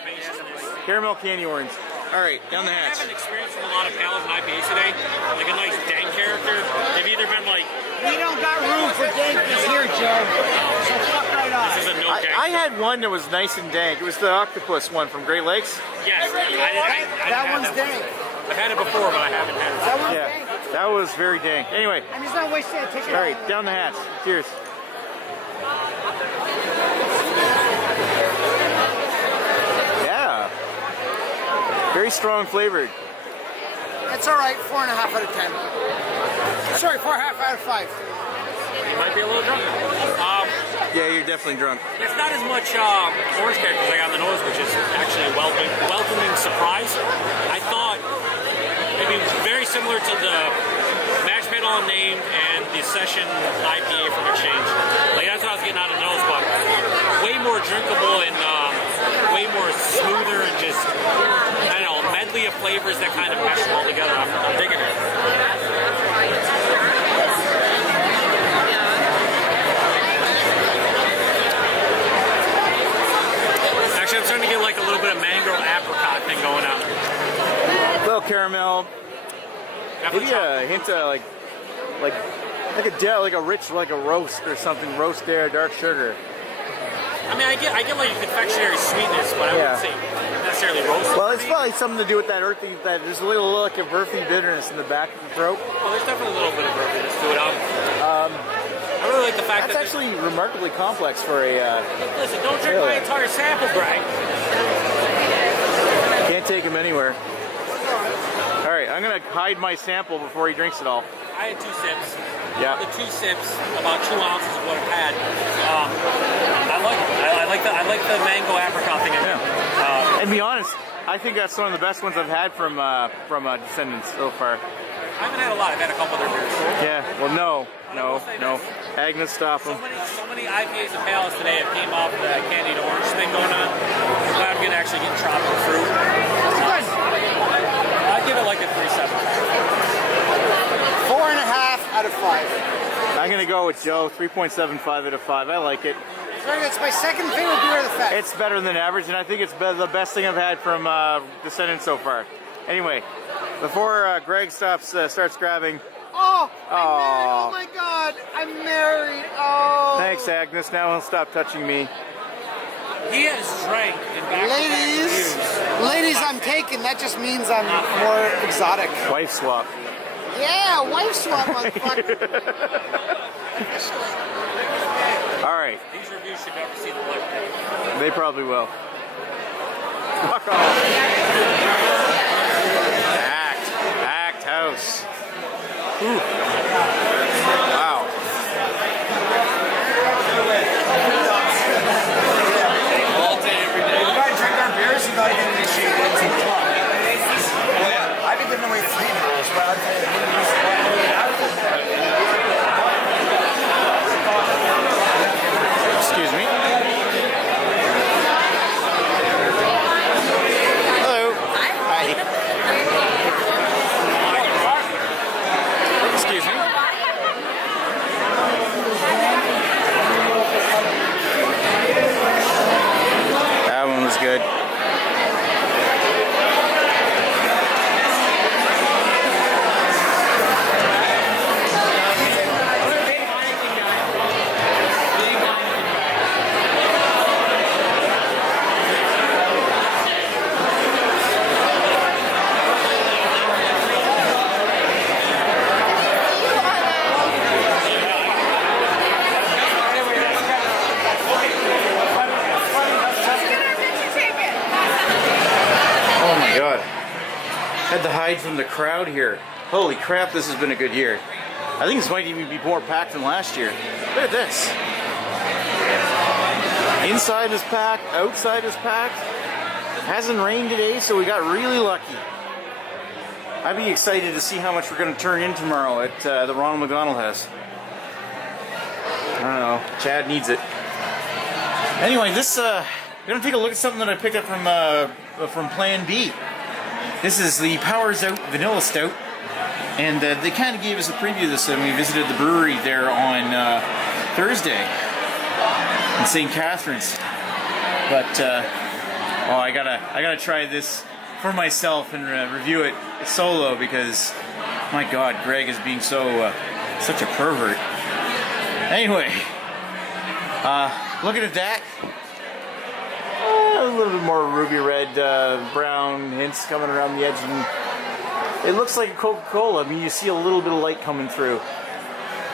candy orange. All right, down the I hatch. haven't experienced from a lot of pales and IPAs today, like a nice dank character. They've either been like, We don't got room for dankness here, Joe. So fuck right off. this is a no dank. I had one that was nice and dank. It was the Octopus one from Great Lakes. Yes, I That had one's dank. I've had it before, but I haven't had it. That one's Yeah, dank. that was very dank. Anyway, I'm just not wasting a ticket. all right, down the hatch. Cheers. Yeah. Very strong flavored. It's all right. 4.5 out of 10. Sorry, 4.5 out of 5. It might be a little drunk. Yeah, you're definitely drunk. There's not as much orange character as I got on the nose, which is actually a welcoming surprise. I thought maybe very similar to the Mash Panel Unnamed and the Session IPA from Exchange. Like that's what I was getting out of the nose, but way more drinkable and way more smoother and just, I don't know, a medley of flavors that kind of mesh them all together. I'm digging it. Actually, I'm starting to get like a little bit of mango apricot thing going on. A little caramel. Maybe a hint of like a rich, like a roast or something. Roast there, dark sugar. I mean, I get like a confectionery sweetness, but I wouldn't say necessarily roast. Well, it's probably something to do with that earthy. There's a little like a earthy bitterness in the back of the throat. Oh, there's definitely a little bit of earthiness to it. I really like the fact that's actually remarkably complex for a. Listen, don't drink my entire sample, Greg. Can't take him anywhere. All right, I'm gonna hide my sample before he drinks it all. I had 2 sips. Yeah. The 2 sips, about 2 ounces of what I've had. I like it. I like the mango apricot thing. Yeah. And to be honest, I think that's one of the best ones I've had from Descendants so far. I haven't had a lot. I've had a couple other beers. Yeah. Well, no. Agnes, stop him. So many IPAs and pales today have came off the candied orange thing going on. I'm glad I'm gonna actually get tropical fruit. I'd give it like a 3.7. 4.5 out of 5. I'm gonna go with Joe. 3.75 out of 5. I like it. It's my second favorite beer of the fest. It's better than average, and I think it's the best thing I've had from Descendants so far. Anyway, before Greg starts grabbing. Oh, I'm married. Oh my God, I'm married. Oh. Thanks, Agnes. Now he'll stop touching me. He has drank in back-to-back Ladies, I'm taken. That just means I'm more exotic. Wife swap. Yeah, wife swap, motherfucker. All right. These reviews should never see the light. They probably will. Fuck off. Act house. Ooh. Wow. All day, every day. We gotta drink our beers and gotta get initiated into the club. Oh yeah, I've been giving away free beers, but I'll tell you, Excuse me. Hello. Hi. Excuse me. That one was good. Had to hide from the crowd here. Holy crap, this has been a good year. I think this might even be more packed than last year. Look at this. Inside is packed, outside is packed. Hasn't rained today, so we got really lucky. I'd be excited to see how much we're going to turn in tomorrow at the Ronald McDonald House. I don't know. Chad needs it. Anyway, this we're going to take a look at something that I picked up from Plan B. This is the Powers Out Vanilla Stout, and they kind of gave us a preview of this when we visited the brewery there on Thursday in St. Catharines. But I gotta try this for myself and review it solo because, my God, Greg is being such a pervert. Anyway, looking at that. A little bit more ruby red, brown hints coming around the edge, and it looks like a Coca-Cola. I mean, you see a little bit of light coming through.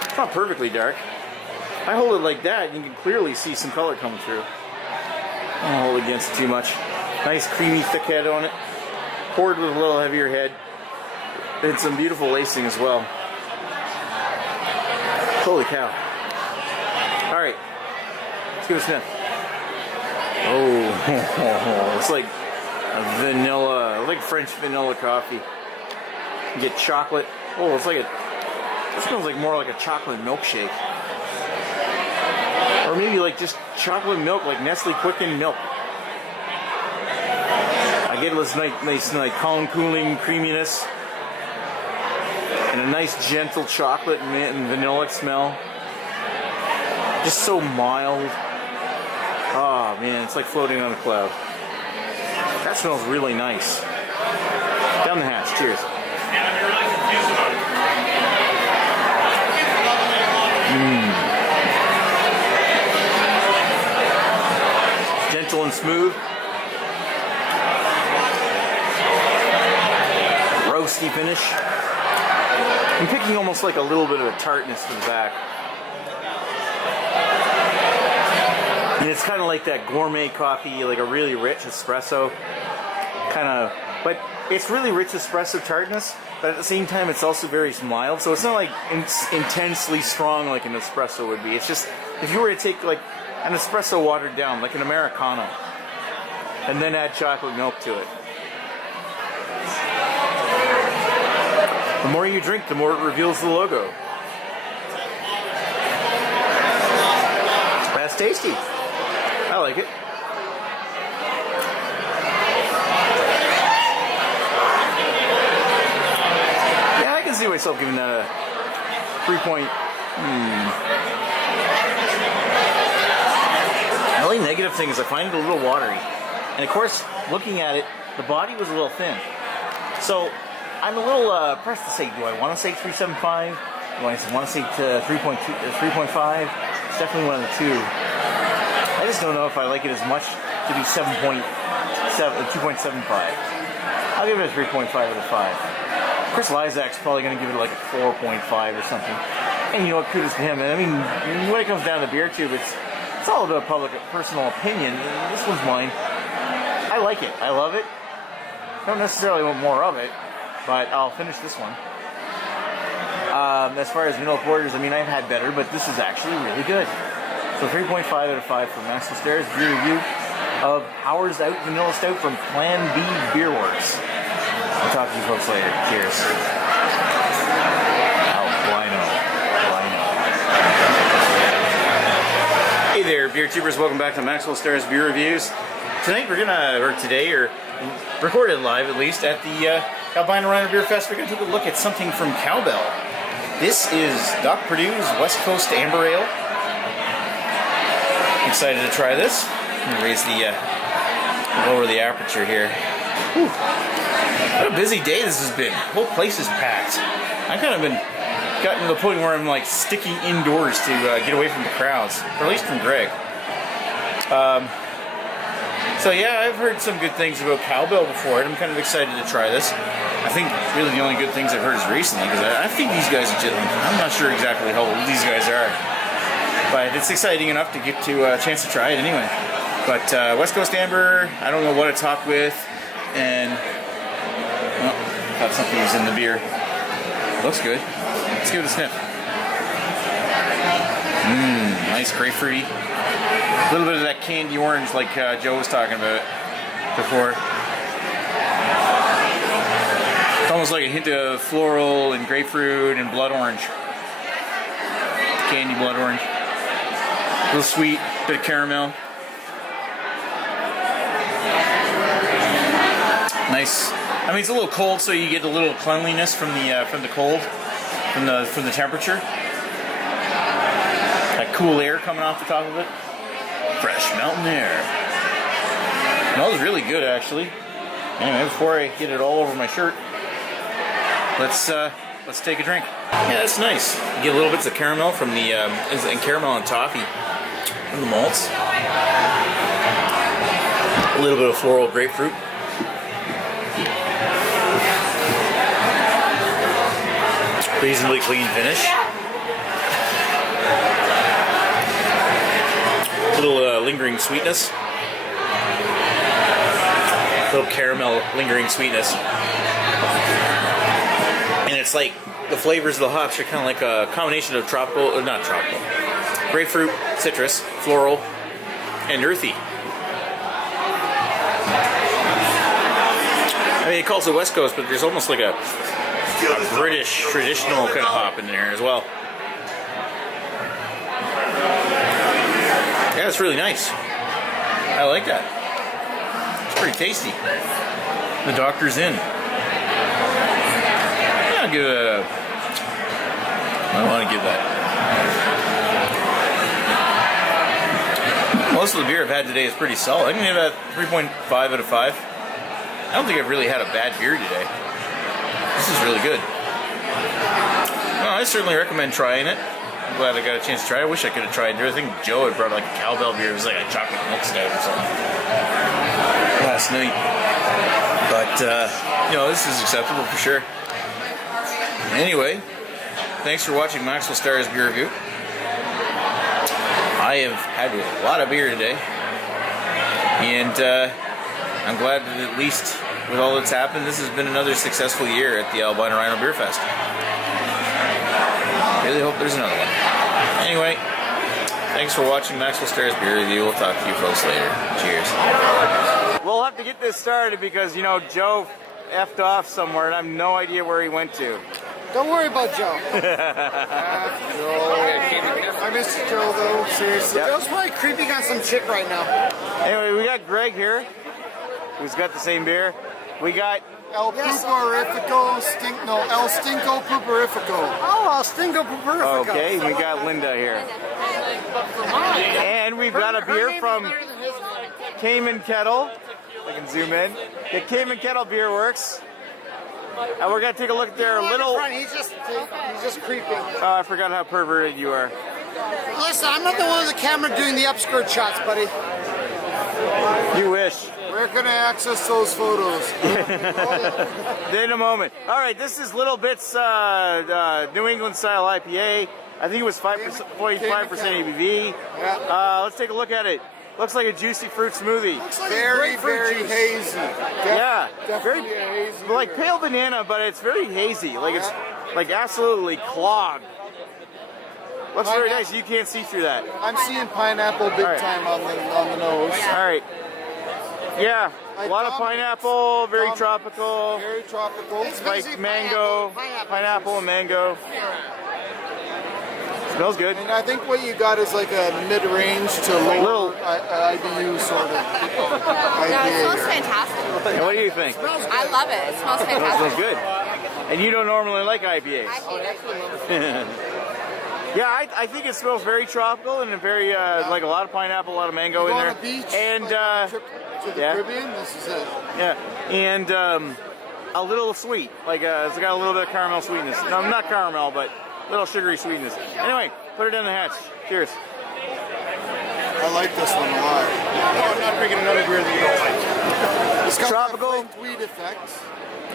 It's not perfectly dark. I hold it like that, and you can clearly see some color coming through. I don't hold it against it too much. Nice creamy thick head on it. Poured with a little heavier head. And some beautiful lacing as well. Holy cow. Alright. Let's give it a sniff. Oh, it's like a vanilla, like French vanilla coffee. You get chocolate. Oh, it's like it smells like more like a chocolate milkshake. Or maybe like just chocolate milk, like Nestle Quicken milk. I get this nice like calm, cooling creaminess. And a nice gentle chocolate mint and vanilla smell. Just so mild. Oh man, it's like floating on a cloud. That smells really nice. Down the hatch, cheers. Gentle and smooth. Roasty finish. I'm picking almost like a little bit of a tartness to the back. And it's kind of like that gourmet coffee, like a really rich espresso. Kind of, but it's really rich espresso tartness, but at the same time it's also very mild. So it's not like intensely strong like an espresso would be. It's just, if you were to take like an espresso watered down, like an Americano, and then add chocolate milk to it. The more you drink, the more it reveals the logo. That's tasty. I like it. Yeah, I can see myself giving that a 3 point. The only negative thing is I find it a little watery. And of course, looking at it, the body was a little thin. So I'm a little pressed to say, do I want to say 3.75? Do I want to say 3.2, 3.5? It's definitely one of the two. I just don't know if I like it as much to do 2.75. I'll give it a 3.5 out of 5. Chris Liszak's probably going to give it like a 4.5 or something. And you know what, kudos to him. I mean, when it comes down to beer tube, it's all about personal opinion. This one's mine. I like it. I love it. Don't necessarily want more of it, but I'll finish this one. As far as vanilla porters, I mean, I've had better, but this is actually really good. So 3.5 out of 5 from Max Stairs beer review of Hours Out Vanilla Stout from Plan B Beerworks. I'll talk to you folks later. Cheers. Hey there, beer tubers. Welcome back to Maxwell Stairs Beer Reviews. Tonight we're gonna, or today, or recorded live at least, at the Albino Rhino Beer Fest, we're gonna take a look at something from Cowbell. This is Doc Perdue's West Coast Amber Ale. Excited to try this. I'm gonna raise the, lower the aperture here. Whew. What a busy day this has been. The whole place is packed. I've kind of gotten to the point where I'm like sticking indoors to get away from the crowds, or at least from Greg. So yeah, I've heard some good things about Cowbell before, and I'm kind of excited to try this. I think really the only good things I've heard is recently, because I think these guys are gentlemen. I'm not sure exactly how old these guys are, but it's exciting enough to get to a chance to try it anyway. But West Coast Amber, I don't know what it's hopped with, and well, got something in the beer. Looks good. Let's give it a sniff. Nice grapefruity. A little bit of that candy orange like Joe was talking about before. It's almost like a hint of floral and grapefruit and blood orange. Candy blood orange. A little sweet, bit of caramel. Nice. I mean, it's a little cold, so you get a little cleanliness from the cold, from the temperature. That cool air coming off the top of it. Fresh mountain air. Smells really good, actually. Anyway, before I get it all over my shirt, let's take a drink. Yeah, that's nice. You get little bits of caramel from the and caramel and toffee from the malts. A little bit of floral grapefruit. Reasonably clean finish. A little lingering sweetness. A little caramel lingering sweetness. And it's like the flavors of the hops are kind of like a combination of tropical, not tropical, grapefruit, citrus, floral, and earthy. I mean, it calls it West Coast, but there's almost like a British traditional kind of hop in there as well. Yeah, it's really nice. I like that. It's pretty tasty. The Doctor's Inn. Yeah, I'll give it a... I don't want to give that. Most of the beer I've had today is pretty solid. I'm going to give that 3.5 out of 5. I don't think I've really had a bad beer today. This is really good. Well, I certainly recommend trying it. I'm glad I got a chance to try it. I wish I could have tried it. I think Joe had brought like a Cowbell beer. It was like a chocolate milk stout or something last night. But, you know, this is acceptable for sure. Anyway, thanks for watching Maxwell Star's Beer Review. I have had a lot of beer today. And I'm glad that at least with all that's happened, this has been another successful year at the Albino Rhino Beer Fest. Really hope there's another one. Anyway, thanks for watching Maxwell Star's Beer Review. We'll talk to you folks later. Cheers. We'll have to get this started because, you know, Joe effed off somewhere and I have no idea where he went to. Don't worry about Joe. I miss Joe though, seriously. Yep. Joe's probably creeping on some chick right now. Anyway, we got Greg here, who's got the same beer. We got El Pooperifico, El Stinko Pooperifico. Oh, El Stinko Pooperifico. Okay, we got Linda here. And we've got a beer from Kame and Kettle. I can zoom in. The Kame and Kettle Beerworks. And we're going to take a look at their little... He's just creeping. Oh, I forgot how perverted you are. Listen, I'm not the one with the camera doing the upskirt shots, buddy. You wish. Where can I access those photos? In a moment. All right, this is Little Bits New England style IPA. I think it was 45% ABV. Yeah. Let's take a look at it. Looks like a juicy fruit smoothie. Looks like very hazy. Yeah, very hazy. like pale banana, but it's very hazy. Like it's like absolutely clogged. Looks very nice. You can't see through that. I'm seeing pineapple big time on the nose. All right. Yeah, a lot of pineapple, very tropical. Very tropical. It's like mango, pineapple and mango. Smells good. And I think what you got is like a mid-range to low IBU sort of No, it smells fantastic. And what do you think? I love it. It smells It fantastic. smells good. And you don't normally like IPAs. I hate it. Yeah, I think it smells very tropical and very like a lot of pineapple, a lot of mango in there. On a beach, and trip to the Caribbean, this is it. Yeah, and a little sweet, like it's got a little bit of caramel sweetness. No, not caramel, but a little sugary sweetness. Anyway, put it in the hatch. Cheers. I like this one a lot. No, I'm not drinking another beer that you don't like. It's got Tropical. that flaked weed effect.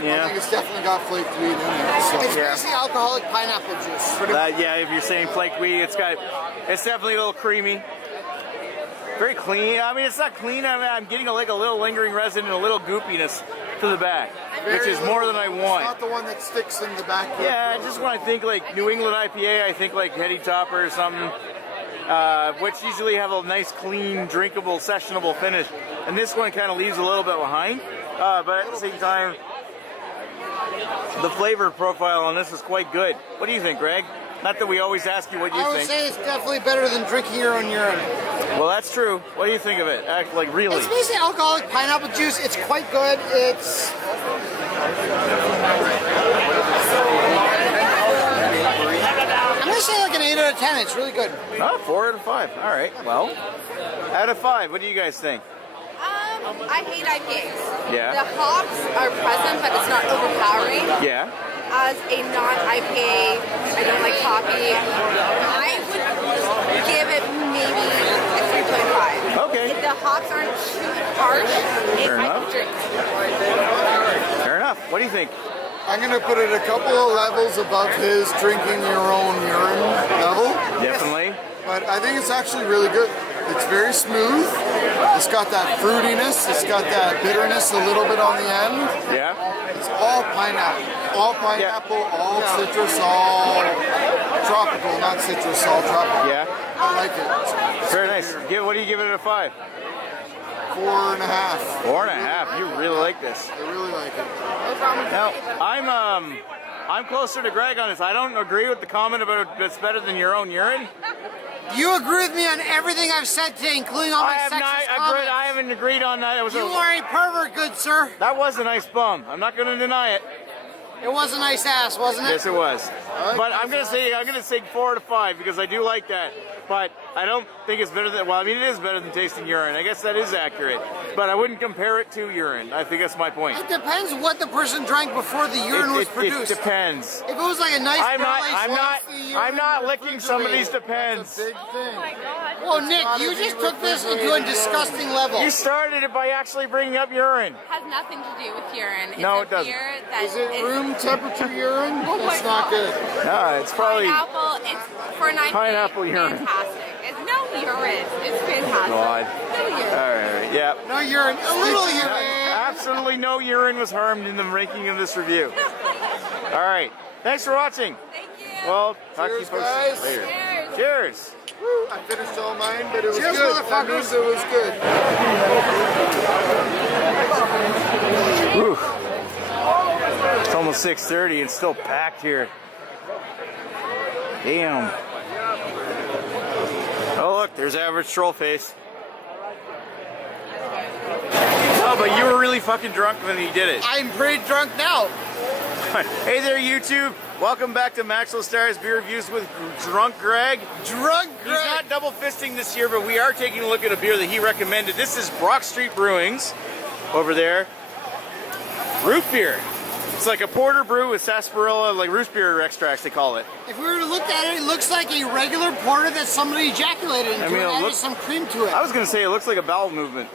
Yeah. I think it's definitely got flaked weed in there. So. It's basically alcoholic pineapple juice. Yeah, if you're saying flaked wheat, it's definitely a little creamy. Very clean. I mean, it's not clean. I'm getting like a little lingering resin and a little goopiness to the back, which is more than I want. It's not the one that sticks in the back. Yeah, I just when I think like New England IPA, I think like Heady Topper or something, which usually have a nice, clean, drinkable, sessionable finish. And this one kind of leaves a little bit behind, but at the same time, the flavor profile on this is quite good. What do you think, Greg? Not that we always ask you what you think. I would say it's definitely better than drinking your own urine. Well, that's true. What do you think of it? Like really? It's basically alcoholic pineapple juice. It's quite good. It's... I'm going to say like an 8 out of 10. It's really good. Oh, 4 out of 5. All right. Well, out of 5, what do you guys think? I hate IPAs. Yeah. The hops are present, but it's not overpowering. Yeah. As a non-IPA, I don't like coffee. I would give it maybe a 3.5. Okay. If the hops aren't too harsh, Fair I enough. could drink. Fair enough. What do you think? I'm going to put it a couple of levels above his drinking your own urine level. Definitely. But I think it's actually really good. It's very smooth. It's got that fruitiness. It's got that bitterness a little bit on the end. Yeah. It's all pineapple. All pineapple, all citrus, all tropical, not citrus, all tropical. Yeah. I like it. Very nice. What do you give it a 5? 4.5. 4.5. You really like this. I really like it. Now, I'm closer to Greg on this. I don't agree with the comment about it's better than your own urine. You agree with me on everything I've said today, including all my sexist comments. I haven't agreed on that. You are a pervert, good sir. That was a nice bum. I'm not going to deny it. It was a nice ass, wasn't it? Yes, it was. But I'm gonna say 4 to 5 because I do like that. But I don't think it's better than. Well, I mean, it is better than tasting urine. I guess that is accurate. But I wouldn't compare it to urine. I think that's my point. It depends what the person drank before the urine was produced. It depends. If it was like a nice. I'm not licking somebody's depends. Big thing. Well, Nick, you just took this into a disgusting level. You started it by actually bringing up urine. Has nothing to do with urine. No, it's it doesn't. Beer that Is it room temperature urine? That's not good. No, it's probably pineapple. It's for an IPA. Pineapple urine. Fantastic. It's no urine. It's fantastic. God. No urine. All right, yeah. No urine. A little urine. Absolutely no urine was harmed in the ranking of this review. All right. Thanks for watching. Thank you. Well, talk to you Cheers, folks guys. later. Cheers. Cheers. I finished all mine, but it was Cheers, good. That means it was good. Whew. It's almost 6:30 and still packed here. Damn. Oh look, there's Average Troll Face. Oh, but you were really fucking drunk when you did it. I'm pretty drunk now. Hey there, YouTube. Welcome back to Maxwell Stars Beer Reviews with Drunk Greg. Drunk Greg. He's not double fisting this year, but we are taking a look at a beer that he recommended. This is Brock Street Brewing's over there. Root beer. It's like a porter brew with sarsaparilla, like root beer extracts, they call it. If we were to look at it, it looks like a regular porter that somebody ejaculated into and added some cream to it. I was going to say it looks like a bowel movement.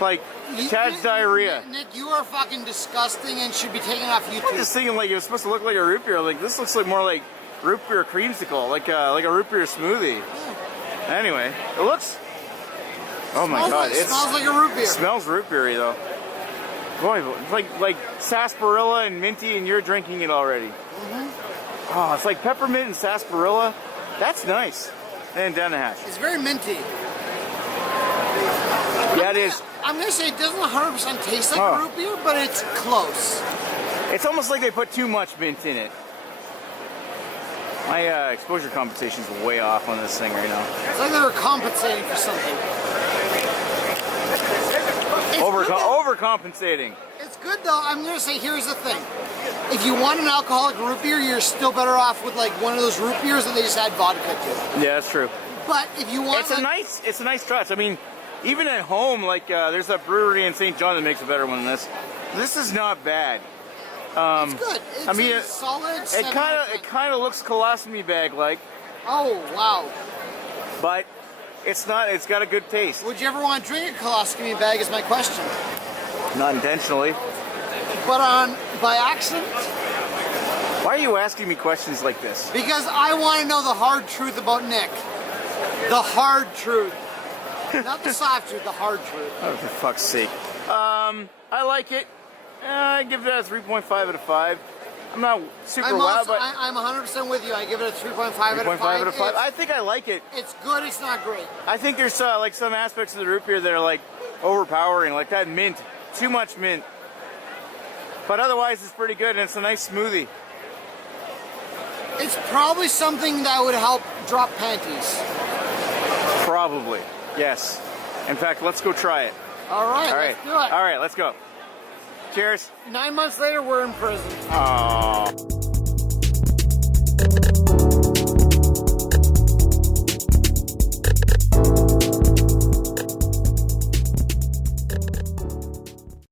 Like Chad's diarrhea. Nick, you are fucking disgusting and should be taken off YouTube. I'm just thinking like it was supposed to look like a root beer. Like this looks like more like root beer creamsicle, like a root beer smoothie. Yeah. Anyway, it looks. Oh my god, it smells like a root beer. It smells root beery though. Boy, like sarsaparilla and minty, and you're drinking it already. Mm-hmm. Oh, it's like peppermint and sarsaparilla. That's nice. And down the hatch. It's very minty. Yeah, it is. I'm gonna say it doesn't 100% taste like a root beer, but it's close. It's almost like they put too much mint in it. My exposure compensation's way off on this thing right now. It's like they were compensating for something. Overcompensating. It's good though. I'm gonna say here's the thing. If you want an alcoholic root beer, you're still better off with like one of those root beers that they just add vodka to. Yeah, that's true. But if you want, it's a nice touch. I mean, even at home, like there's a brewery in St. John that makes a better one than this. This is not bad. It's good. It's I mean, solid. It kind of looks colostomy bag like. Oh wow! But it's not. It's got a good taste. Would you ever want to drink a colostomy bag? Is my question. Not intentionally. But by accident. Why are you asking me questions like this? Because I want to know the hard truth about Nick. The hard truth. Not the soft truth, the hard truth. Oh, for fuck's sake. I like it. I give it a 3.5 out of 5. I'm not super wild, but I'm 100% with you. I give it a 3.5 out of 5. 3.5 out of 5. I think I like it. It's good. It's not great. I think there's like some aspects of the root beer that are like overpowering, like that mint. Too much mint. But otherwise, it's pretty good, and it's a nice smoothie. It's probably something that would help drop panties. Probably. Yes. In fact, let's go try it. All right, let's do it. All right, let's go. Cheers. 9 months later, we're in prison. Aww.